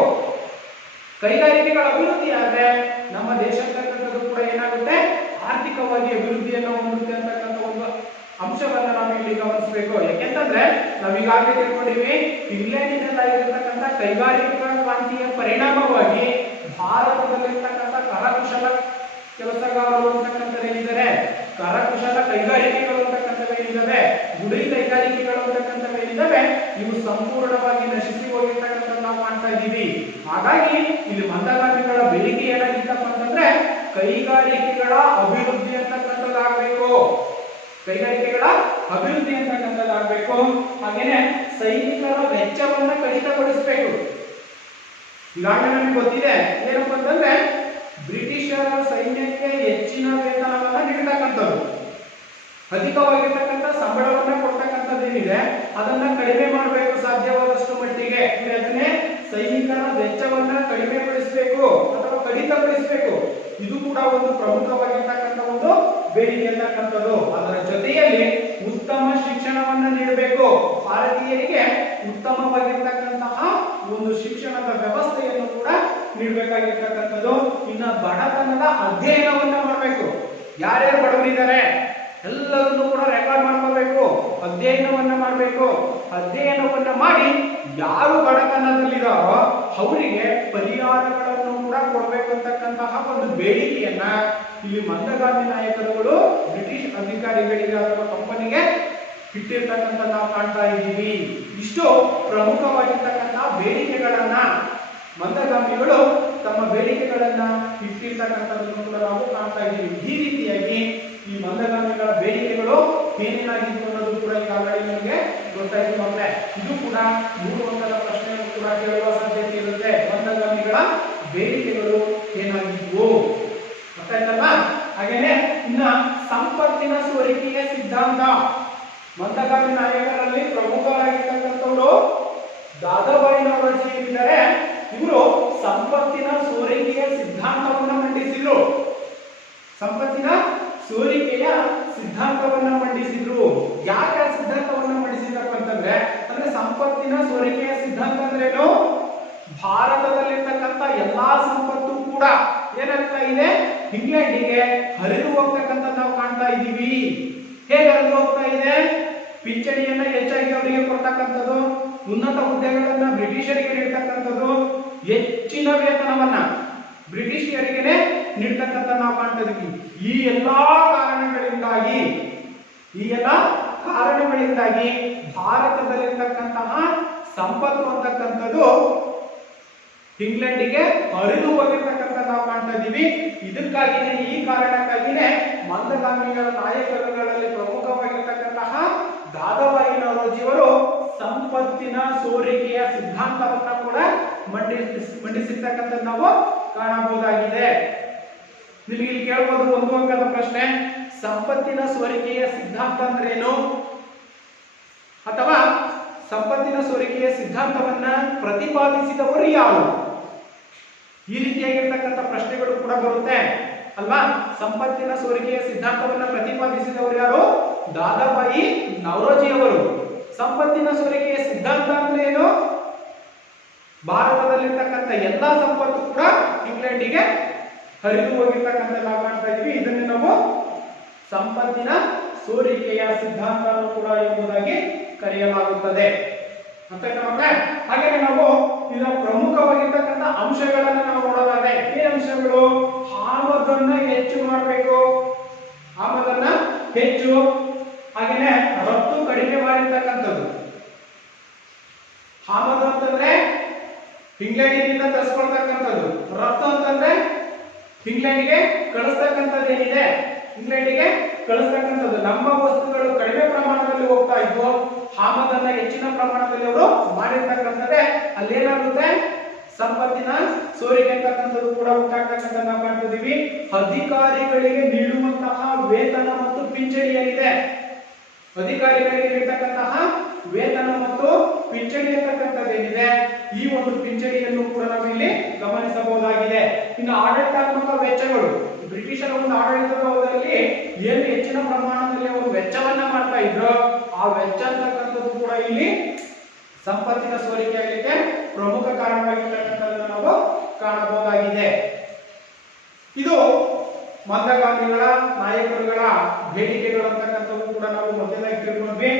ಕೈಗಾರಿಕೆಗಳ ಅಭಿವೃದ್ಧಿ ಆದ್ರೆ ನಮ್ಮ ದೇಶ ಅಂತಕ್ಕಂಥದ್ದು ಕೂಡ ಏನಾಗುತ್ತೆ? ಆರ್ಥಿಕವಾಗಿ ಅಭಿವೃದ್ಧಿಯನ್ನು ಹೊಂದುತ್ತೆ ಅಂತಕ್ಕಂಥ ಒಂದು ಅಂಶವನ್ನ ನಾವು ಇಲ್ಲಿ ಗಮನಿಸಬೇಕು. ಯಾಕೆಂತಂದ್ರೆ ನಾವು ಈಗಾಗಲೇ ತಿಳ್ಕೊಂಡಿವಿ, ಇಂಗ್ಲೆಂಡಿನಲ್ಲಾಗಿರ್ತಕ್ಕಂಥ ಕೈಗಾರಿಕಾ ಕ್ರಾಂತಿಯ ಪರಿಣಾಮವಾಗಿ ಭಾರತದಲ್ಲಿರ್ತಕ್ಕಂಥ ಕರಕುಶಲ ಕೆಲಸಗಾರರು ಅಂತಕ್ಕಂಥವೇನಿದ್ದಾರೆ, ಕರಕುಶಲ ಕೈಗಾರಿಕೆಗಳು ಅಂತಕ್ಕಂಥವೇನಿದ್ದಾವೆ, ಗುಡಿ ಕೈಗಾರಿಕೆಗಳು ಅಂತಕ್ಕಂಥವೇನಿದ್ದಾವೆ, ಇವು ಸಂಪೂರ್ಣವಾಗಿ ನಶಿಸಿ ಹೋಗಿರ್ತಕ್ಕಂಥ ನಾವು ಕಾಣ್ತಾ ಇದ್ದೀವಿ. ಹಾಗಾಗಿ ಇಲ್ಲಿ ಮಂದಗಾಮಿಗಳ ಬೇಡಿಕೆ ಏನಾಗಿತ್ತಪ್ಪ ಅಂತಂದ್ರೆ ಕೈಗಾರಿಕೆಗಳ ಅಭಿವೃದ್ಧಿ ಅಂತಕ್ಕಂಥದ್ದಾಗಬೇಕು. ಕೈಗಾರಿಕೆಗಳ ಅಭಿವೃದ್ಧಿ ಅಂತಕ್ಕಂಥದ್ದಾಗಬೇಕು. ಹಾಗೇನೆ ಸೈನಿಕರ ವೆಚ್ಚವನ್ನ ಕಡಿತಗೊಳಿಸಬೇಕು. ಈಗಾಗಲೇ ನಮಗೆ ಗೊತ್ತಿದೆ ಏನಪ್ಪ ಅಂತಂದ್ರೆ ಬ್ರಿಟಿಷರ ಸೈನ್ಯಕ್ಕೆ ಹೆಚ್ಚಿನ ವೇತನವನ್ನ ನೀಡತಕ್ಕಂಥದ್ದು, ಅಧಿಕವಾಗಿರ್ತಕ್ಕಂಥ ಸಂಬಳವನ್ನ ಕೊಡ್ತಕ್ಕಂಥದ್ದೇನಿದೆ ಅದನ್ನ ಕಡಿಮೆ ಮಾಡಬೇಕು ಸಾಧ್ಯವಾದಷ್ಟು ಮಟ್ಟಿಗೆ. ಅದನ್ನೇ ಸೈನಿಕರ ವೆಚ್ಚವನ್ನ ಕಡಿಮೆಗೊಳಿಸಬೇಕು ಅಥವಾ ಕಡಿತಗೊಳಿಸಬೇಕು. ಇದು ಕೂಡ ಒಂದು ಪ್ರಮುಖವಾಗಿರ್ತಕ್ಕಂಥ ಒಂದು ಬೇಡಿಕೆ ಅಂತಕ್ಕಂಥದ್ದು. ಅದರ ಜೊತೆಯಲ್ಲಿ ಉತ್ತಮ ಶಿಕ್ಷಣವನ್ನ ನೀಡಬೇಕು. ಭಾರತೀಯರಿಗೆ ಉತ್ತಮವಾಗಿರ್ತಕ್ಕಂತಹ ಒಂದು ಶಿಕ್ಷಣದ ವ್ಯವಸ್ಥೆಯನ್ನು ಕೂಡ ನೀಡಬೇಕಾಗಿರ್ತಕ್ಕಂಥದ್ದು. ಇನ್ನು ಬಡತನದ ಅಧ್ಯಯನವನ್ನ ಮಾಡಬೇಕು. ಯಾರ್ಯಾರು ಬಡವರಿದ್ದಾರೆ ಎಲ್ಲದನ್ನು ಕೂಡ ರೆಕಾರ್ಡ್ ಮಾಡ್ಕೋಬೇಕು, ಅಧ್ಯಯನವನ್ನ ಮಾಡಬೇಕು. ಅಧ್ಯಯನವನ್ನ ಮಾಡಿ ಯಾರು ಬಡತನದಲ್ಲಿದ್ದಾರೋ ಅವರಿಗೆ ಪರಿಹಾರಗಳನ್ನು ಕೂಡ ಕೊಡಬೇಕು ಅಂತಕ್ಕಂತಹ ಒಂದು ಬೇಡಿಕೆಯನ್ನ ಇಲ್ಲಿ ಮಂದಗಾಮಿ ನಾಯಕರುಗಳು ಬ್ರಿಟಿಷ್ ಅಧಿಕಾರಿಗಳಿಗೆ ಅಥವಾ ಕಂಪನಿಗೆ ಇಟ್ಟಿರ್ತಕ್ಕಂಥ ನಾವು ಕಾಣ್ತಾ ಇದ್ದೀವಿ. ಇಷ್ಟು ಪ್ರಮುಖವಾಗಿರ್ತಕ್ಕಂಥ ಬೇಡಿಕೆಗಳನ್ನ ಮಂದಗಾಮಿಗಳು ತಮ್ಮ ಬೇಡಿಕೆಗಳನ್ನ ಇಟ್ಟಿರ್ತಕ್ಕಂಥದ್ದನ್ನು ಕೂಡ ನಾವು ಕಾಣ್ತಾ ಇದ್ದೀವಿ. ಈ ರೀತಿಯಾಗಿ ಈ ಮಂದಗಾಮಿಗಳ ಬೇಡಿಕೆಗಳು ಏನೇನಾಗಿತ್ತು ಅನ್ನೋದು ಕೂಡ ಈಗಾಗಲೇ ನಮಗೆ ಗೊತ್ತಾಯ್ತು ಮಕ್ಕಳೇ. ಇದು ಕೂಡ 3 ಅಂಕದ ಪ್ರಶ್ನೆಯನ್ನು ಕೂಡ ಕೇಳುವ ಸಾಧ್ಯತೆ ಇರುತ್ತೆ. ಮಂದಗಾಮಿಗಳ ಬೇಡಿಕೆಗಳು ಏನಾಗಿದ್ವು ಗೊತ್ತಾಯ್ತಲ್ವಾ? ಹಾಗೇನೆ ಇನ್ನ ಸಂಪತ್ತಿನ ಸೋರಿಕೆಯ ಸಿದ್ಧಾಂತ. ಮಂದಗಾಮಿ ನಾಯಕರಲ್ಲಿ ಪ್ರಮುಖರಾಗಿರ್ತಕ್ಕಂಥವರು ದಾದಾಬಾಯಿ ನವರೋಜಿ ಏನಿದ್ದಾರೆ, ಇವರು ಸಂಪತ್ತಿನ ಸೋರಿಕೆಯ ಸಿದ್ಧಾಂತವನ್ನ ಮಂಡಿಸಿದ್ರು. ಸಂಪತ್ತಿನ ಸೋರಿಕೆಯ ಸಿದ್ಧಾಂತವನ್ನ ಮಂಡಿಸಿದ್ರು. ಯಾಕೆ ಆ ಸಿದ್ಧಾಂತವನ್ನ ಮಂಡಿಸಿದ್ರಪ್ಪ ಅಂತಂದ್ರೆ ಸಂಪತ್ತಿನ ಸೋರಿಕೆಯ ಸಿದ್ಧಾಂತ ಅಂದ್ರೇನು? ಭಾರತದಲ್ಲಿರ್ತಕ್ಕಂಥ ಎಲ್ಲಾ ಸಂಪತ್ತು ಕೂಡ ಏನಾಗ್ತಾ ಇದೆ, ಇಂಗ್ಲೆಂಡಿಗೆ ಹರಿದು ಹೋಗ್ತಕ್ಕಂಥ ನಾವು ಕಾಣ್ತಾ ಇದ್ದೀವಿ. ಹೇಗೆ ಹರಿದು ಹೋಗ್ತಾ ಇದೆ? ಪಿಂಚಣಿಯನ್ನ ಹೆಚ್ಚಾಗಿ ಅವರಿಗೆ ಕೊಡ್ತಕ್ಕಂಥದ್ದು, ಉನ್ನತ ಹುದ್ದೆಗಳನ್ನ ಬ್ರಿಟಿಷರಿಗೆ ನೀಡ್ತಕ್ಕಂಥದ್ದು, ಹೆಚ್ಚಿನ ವೇತನವನ್ನ ಬ್ರಿಟಿಷರಿಗೆ ನೀಡ್ತಕ್ಕಂಥ ನಾವು ಕಾಣ್ತಾ ಇದ್ದೀವಿ. ಈ ಎಲ್ಲಾ ಕಾರಣಗಳಿಂದಾಗಿ ಭಾರತದಲ್ಲಿರ್ತಕ್ಕಂತಹ ಸಂಪತ್ತು ಅಂತಕ್ಕಂಥದ್ದು ಇಂಗ್ಲೆಂಡಿಗೆ ಹರಿದು ಹೋಗಿರ್ತಕ್ಕಂಥ ನಾವು ಕಾಣ್ತಾ ಇದ್ದೀವಿ. ಇದಕ್ಕಾಗಿನೇ, ಈ ಕಾರಣಕ್ಕಾಗಿನೇ ಮಂದಗಾಮಿಗಳ ನಾಯಕರುಗಳಲ್ಲಿ ಪ್ರಮುಖವಾಗಿರ್ತಕ್ಕಂತಹ ದಾದಾಬಾಯಿ ನವರೋಜಿಯವರು ಸಂಪತ್ತಿನ ಸೋರಿಕೆಯ ಸಿದ್ಧಾಂತವನ್ನ ಕೂಡ ಮಂಡಿಸಿರ್ತಕ್ಕಂಥದ್ದು ನಾವು ಕಾಣಬಹುದಾಗಿದೆ. ನಿಮಗೆ ಇಲ್ಲಿ ಕೇಳಬಹುದು ಒಂದು ಅಂಕದ ಪ್ರಶ್ನೆ, ಸಂಪತ್ತಿನ ಸೋರಿಕೆಯ ಸಿದ್ಧಾಂತ ಅಂದ್ರೇನು ಅಥವಾ ಸಂಪತ್ತಿನ ಸೋರಿಕೆಯ ಸಿದ್ಧಾಂತವನ್ನ ಪ್ರತಿಪಾದಿಸಿದವರು ಯಾರು? ಈ ರೀತಿಯಾಗಿರ್ತಕ್ಕಂಥ ಪ್ರಶ್ನೆಗಳು ಕೂಡ ಬರುತ್ತೆ ಅಲ್ವಾ. ಸಂಪತ್ತಿನ ಸೋರಿಕೆಯ ಸಿದ್ಧಾಂತವನ್ನ ಪ್ರತಿಪಾದಿಸಿದವರು ಯಾರು? ದಾದಾಬಾಯಿ ನವರೋಜಿಯವರು. ಸಂಪತ್ತಿನ ಸೋರಿಕೆಯ ಸಿದ್ಧಾಂತ ಅಂದ್ರೆ ಏನು? ಭಾರತದಲ್ಲಿರ್ತಕ್ಕಂಥ ಎಲ್ಲಾ ಸಂಪತ್ತು ಕೂಡ ಇಂಗ್ಲೆಂಡಿಗೆ ಹರಿದು ಹೋಗಿರ್ತಕ್ಕಂಥ ನಾವು ಕಾಣ್ತಾ ಇದೀವಿ. ಇದನ್ನು ನಾವು ಸಂಪತ್ತಿನ ಸೋರಿಕೆಯ ಸಿದ್ಧಾಂತ ಕೂಡ ಎಂಬುದಾಗಿ ಕರೆಯಲಾಗುತ್ತದೆ ಅಂತ ಮಕ್ಕಳೇ. ಹಾಗೆ ನಾವು ಇದರ ಪ್ರಮುಖವಾಗಿರ್ತಕ್ಕಂಥ ಅಂಶಗಳನ್ನ ನಾವು ನೋಡೋದಾದ್ರೆ ಈ ಅಂಶಗಳು ಆಮದನ್ನ ಹೆಚ್ಚು ಮಾಡಬೇಕು, ಆಮದನ್ನ ಹೆಚ್ಚು, ಹಾಗೇನೆ ರಫ್ತು ಕಡಿಮೆ ಮಾಡಿರ್ತಕ್ಕಂಥದ್ದು. ಆಮದು ಅಂತಂದ್ರೆ ಇಂಗ್ಲೆಂಡಿನಿಂದ ತರಿಸ್ಕೊಳ್ತಕ್ಕಂಥದ್ದು, ರಫ್ತು ಅಂತಂದ್ರೆ ಇಂಗ್ಲೆಂಡ್ಗೆ ಕಳಿಸ್ತಕ್ಕಂಥದ್ದು ಏನಿದೆ, ಇಂಗ್ಲೆಂಡ್ಗೆ ಕಳಿಸ್ತಕ್ಕಂಥದ್ದು. ನಮ್ಮ ವಸ್ತುಗಳು ಕಡಿಮೆ ಪ್ರಮಾಣದಲ್ಲಿ ಹೋಗ್ತಾ ಇದ್ವು, ಆಮದನ್ನ ಹೆಚ್ಚಿನ ಪ್ರಮಾಣದಲ್ಲಿ ಅವರು ಮಾಡಿರ್ತಕ್ಕಂಥದ್ದೇ ಅಲ್ಲೇನಾಗುತ್ತೆ, ಸಂಪತ್ತಿನ ಸೋರಿಕೆ ಅಂತಕ್ಕಂಥದ್ದು ಕೂಡ ಉಂಟಾಗ್ತಕ್ಕಂಥ ನಾವು ಕಾಣ್ತಿದ್ದೀವಿ. ಅಧಿಕಾರಿಗಳಿಗೆ ನೀಡುವಂತಹ ವೇತನ ಮತ್ತು ಪಿಂಚಣಿ ಏನಿದೆ, ಅಧಿಕಾರಿಗಳಿಗೆ ನೀಡತಕ್ಕಂತಹ ವೇತನ ಮತ್ತು ಪಿಂಚಣಿ ಅಂತಕ್ಕಂಥದ್ದೇನಿದೆ, ಈ ಒಂದು ಪಿಂಚಣಿಯನ್ನು ಕೂಡ ನಾವು ಇಲ್ಲಿ ಗಮನಿಸಬಹುದಾಗಿದೆ. ಇನ್ನು ಆಡಳಿತಾತ್ಮಕ ವೆಚ್ಚಗಳು, ಬ್ರಿಟಿಷರ ಒಂದು ಆಡಳಿತದ ಅವಧಿಯಲ್ಲಿ ಏನು ಹೆಚ್ಚಿನ ಪ್ರಮಾಣದಲ್ಲಿ ಅವರು ವೆಚ್ಚವನ್ನ ಮಾಡ್ತಾ ಇದ್ರು, ಆ ವೆಚ್ಚ ಅಂತಕ್ಕಂಥದ್ದು ಕೂಡ ಇಲ್ಲಿ ಸಂಪತ್ತಿನ ಸೋರಿಕೆ ಆಗಲಿಕ್ಕೆ ಪ್ರಮುಖ ಕಾರಣವಾಗಿರ್ತಕ್ಕಂಥದ್ದನ್ನು ನಾವು ಕಾಣಬಹುದಾಗಿದೆ. ಇದು ಮಂದಗಾಮಿಗಳ ನಾಯಕರುಗಳ ಬೇಡಿಕೆಗಳು ಅಂತಕ್ಕಂಥದ್ದು ಕೂಡ ನಾವು ಮೊದಲಾಗಿ ತಿಳ್ಕೊಂಡ್ವಿ.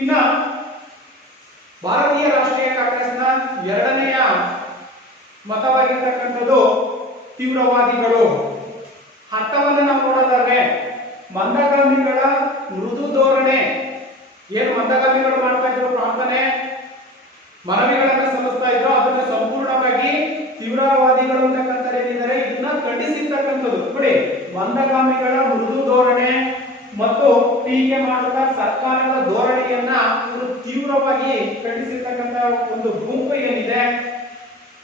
ಇನ್ನ ಭಾರತೀಯ ರಾಷ್ಟ್ರೀಯ ಕಾಂಗ್ರೆಸ್ನ ಎರಡನೆಯ ಮತವಾಗಿರ್ತಕ್ಕಂಥದ್ದು ತೀವ್ರವಾದಿಗಳು. ಅರ್ಥವನ್ನು ನಾವು ನೋಡೋದಾದ್ರೆ ಮಂದಗಾಮಿಗಳ ಮೃದು ಧೋರಣೆ, ಏನು ಮಂದಗಾಮಿಗಳು ಮಾಡ್ತಾ ಇದ್ರು ಪ್ರಾರ್ಥನೆ ಮನವಿಗಳನ್ನ ಸಲ್ಲಿಸ್ತಾ ಇದ್ರು, ಅದನ್ನ ಸಂಪೂರ್ಣವಾಗಿ ತೀವ್ರವಾದಿಗಳು ಅಂತಕ್ಕಂಥ ಏನಿದ್ದಾರೆ ಇದನ್ನ ಖಂಡಿಸಿರ್ತಕ್ಕಂಥದ್ದು. ನೋಡಿ, ಮಂದಗಾಮಿಗಳ ಮೃದು ಧೋರಣೆ ಮತ್ತು ಟೀಕೆ ಮಾಡುತ್ತಾ ಸರ್ಕಾರದ ಧೋರಣೆಯನ್ನ ಇವರು ತೀವ್ರವಾಗಿ ಖಂಡಿಸಿರ್ತಕ್ಕಂಥ ಒಂದು ಗುಂಪು ಏನಿದೆ,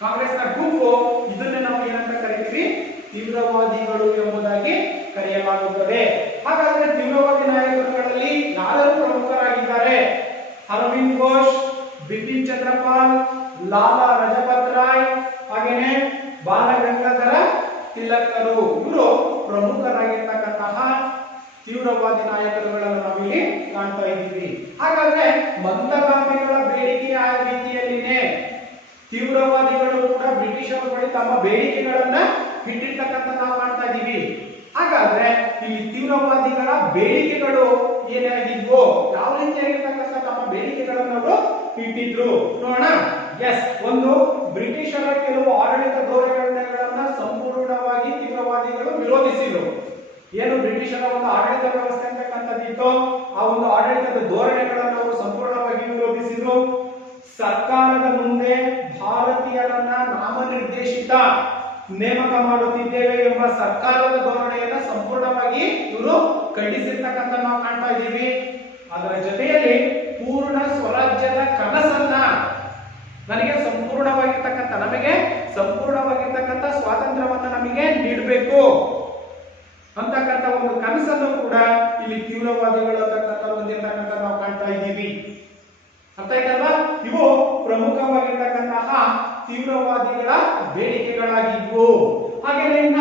ಕಾಂಗ್ರೆಸ್ನ ಗುಂಪು, ಇದನ್ನ ನಾವು ಏನಂತ ಕರಿತೀವಿ, ತೀವ್ರವಾದಿಗಳು ಎಂಬುದಾಗಿ ಕರೆಯಲಾಗುತ್ತದೆ. ಹಾಗಾದ್ರೆ ತೀವ್ರವಾದಿ ನಾಯಕರುಗಳಲ್ಲಿ ಯಾರು ಪ್ರಮುಖರಾಗಿದ್ದಾರೆ? ಅರವಿಂದ್ ಘೋಷ್, ಬಿಪಿನ್ ಚಂದ್ರಪಾಲ್, ಲಾಲಾ ಲಜಪತ್ ರಾಯ್, ಹಾಗೇನೆ ಬಾಲಗಂಗಾಧರ ತಿಲಕರು, ಇವರು ಪ್ರಮುಖರಾಗಿರ್ತಕ್ಕಂತಹ ತೀವ್ರವಾದಿ ನಾಯಕರುಗಳನ್ನು ನಾವಿಲ್ಲಿ ಕಾಣ್ತಾ ಇದ್ದೀವಿ. ಹಾಗಾದ್ರೆ ಮಂದಗಾಮಿಗಳ ಬೇಡಿಕೆಯ ರೀತಿಯಲ್ಲಿನೇ ತೀವ್ರವಾದಿಗಳು ಕೂಡ ಬ್ರಿಟಿಷರ ಬಳಿ ತಮ್ಮ ಬೇಡಿಕೆಗಳನ್ನ ಇಟ್ಟಿರ್ತಕ್ಕಂಥ ನಾವು ಕಾಣ್ತಾ ಇದ್ದೀವಿ. ಹಾಗಾದ್ರೆ ಈ ತೀವ್ರವಾದಿಗಳ ಬೇಡಿಕೆಗಳು ಏನಾಗಿದ್ವು, ಯಾವ ರೀತಿಯಾಗಿರ್ತಕ್ಕಂಥ ತಮ್ಮ ಬೇಡಿಕೆಗಳನ್ನು ಅವರು ಇಟ್ಟಿದ್ರು ನೋಡೋಣ. ಎಸ್, ಒಂದು, ಬ್ರಿಟಿಷರ ಕೆಲವು ಆಡಳಿತ ಧೋರಣೆಗಳನ್ನ ಸಂಪೂರ್ಣವಾಗಿ ತೀವ್ರವಾದಿಗಳು ವಿರೋಧಿಸಿದ್ರು. ಏನು ಬ್ರಿಟಿಷರ ಒಂದು ಆಡಳಿತ ವ್ಯವಸ್ಥೆ ಅಂತಕ್ಕಂಥದ್ದಿತ್ತು, ಆ ಒಂದು ಆಡಳಿತದ ಧೋರಣೆಗಳನ್ನು ಅವರು ಸಂಪೂರ್ಣವಾಗಿ ವಿರೋಧಿಸಿದ್ರು. ಸರ್ಕಾರದ ಮುಂದೆ ಭಾರತೀಯರನ್ನ ನಾಮನಿರ್ದೇಶಿತ ನೇಮಕ ಮಾಡುತ್ತಿದ್ದೇವೆ ಎಂಬ ಸರ್ಕಾರದ ಧೋರಣೆಯನ್ನ ಸಂಪೂರ್ಣವಾಗಿ ಇವರು ಖಂಡಿಸಿರ್ತಕ್ಕಂಥ ನಾವು ಕಾಣ್ತಾ ಇದ್ದೀವಿ. ಅದರ ಜೊತೆಯಲ್ಲಿ ಪೂರ್ಣ ಸ್ವರಾಜ್ಯದ ಕನಸನ್ನ, ನಮಗೆ ಸಂಪೂರ್ಣವಾಗಿರ್ತಕ್ಕಂಥ ಸ್ವಾತಂತ್ರ್ಯವನ್ನ ನಮಗೆ ನೀಡಬೇಕು ಅಂತಕ್ಕಂಥ ಒಂದು ಕನಸನ್ನು ಕೂಡ ಇಲ್ಲಿ ತೀವ್ರವಾದಿಗಳು ಅಂತಕ್ಕಂಥ ಹೊಂದಿರ್ತಕ್ಕಂಥ ನಾವು ಕಾಣ್ತಾ ಇದ್ದೀವಿ. ಅರ್ಥ ಆಯ್ತಲ್ವಾ? ಇವು ಪ್ರಮುಖವಾಗಿರ್ತಕ್ಕಂತಹ ತೀವ್ರವಾದಿಗಳ ಬೇಡಿಕೆಗಳಾಗಿದ್ವು. ಹಾಗೆಯೇ ಇನ್ನ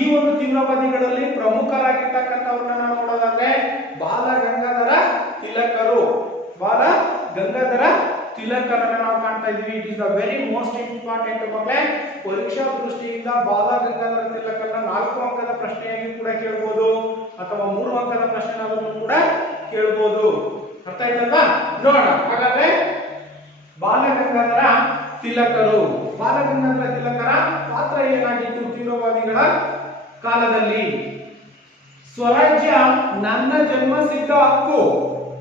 ಈ ಒಂದು ತೀವ್ರವಾದಿಗಳಲ್ಲಿ ಪ್ರಮುಖರಾಗಿರ್ತಕ್ಕಂಥವ್ರನ್ನ ನಾವು ನೋಡೋದಾದ್ರೆ ಬಾಲಗಂಗಾಧರ ತಿಲಕರು, ಬಾಲಗಂಗಾಧರ ತಿಲಕರನ್ನ ನಾವು ಕಾಣ್ತಾ ಇದ್ದೀವಿ. It is the very most important ಮಕ್ಕಳೇ. ಪರೀಕ್ಷಾ ದೃಷ್ಟಿಯಿಂದ ಬಾಲಗಂಗಾಧರ ತಿಲಕರನ್ನ 4 ಅಂಕದ ಪ್ರಶ್ನೆಯಾಗಿ ಕೂಡ ಕೇಳಬಹುದು ಅಥವಾ 3 ಅಂಕದ ಪ್ರಶ್ನೆಯಾದರೂ ಕೂಡ ಕೇಳಬಹುದು. ಅರ್ಥ ಆಯ್ತಲ್ವಾ? ನೋಡೋಣ. ಹಾಗಾದ್ರೆ ಬಾಲಗಂಗಾಧರ ತಿಲಕರು, ಬಾಲಗಂಗಾಧರ ತಿಲಕರ ಪಾತ್ರ ಏನಾಗಿತ್ತು ತೀವ್ರವಾದಿಗಳ ಕಾಲದಲ್ಲಿ? ಸ್ವರಾಜ್ಯ ನನ್ನ ಜನ್ಮಸಿದ್ಧ ಹಕ್ಕು,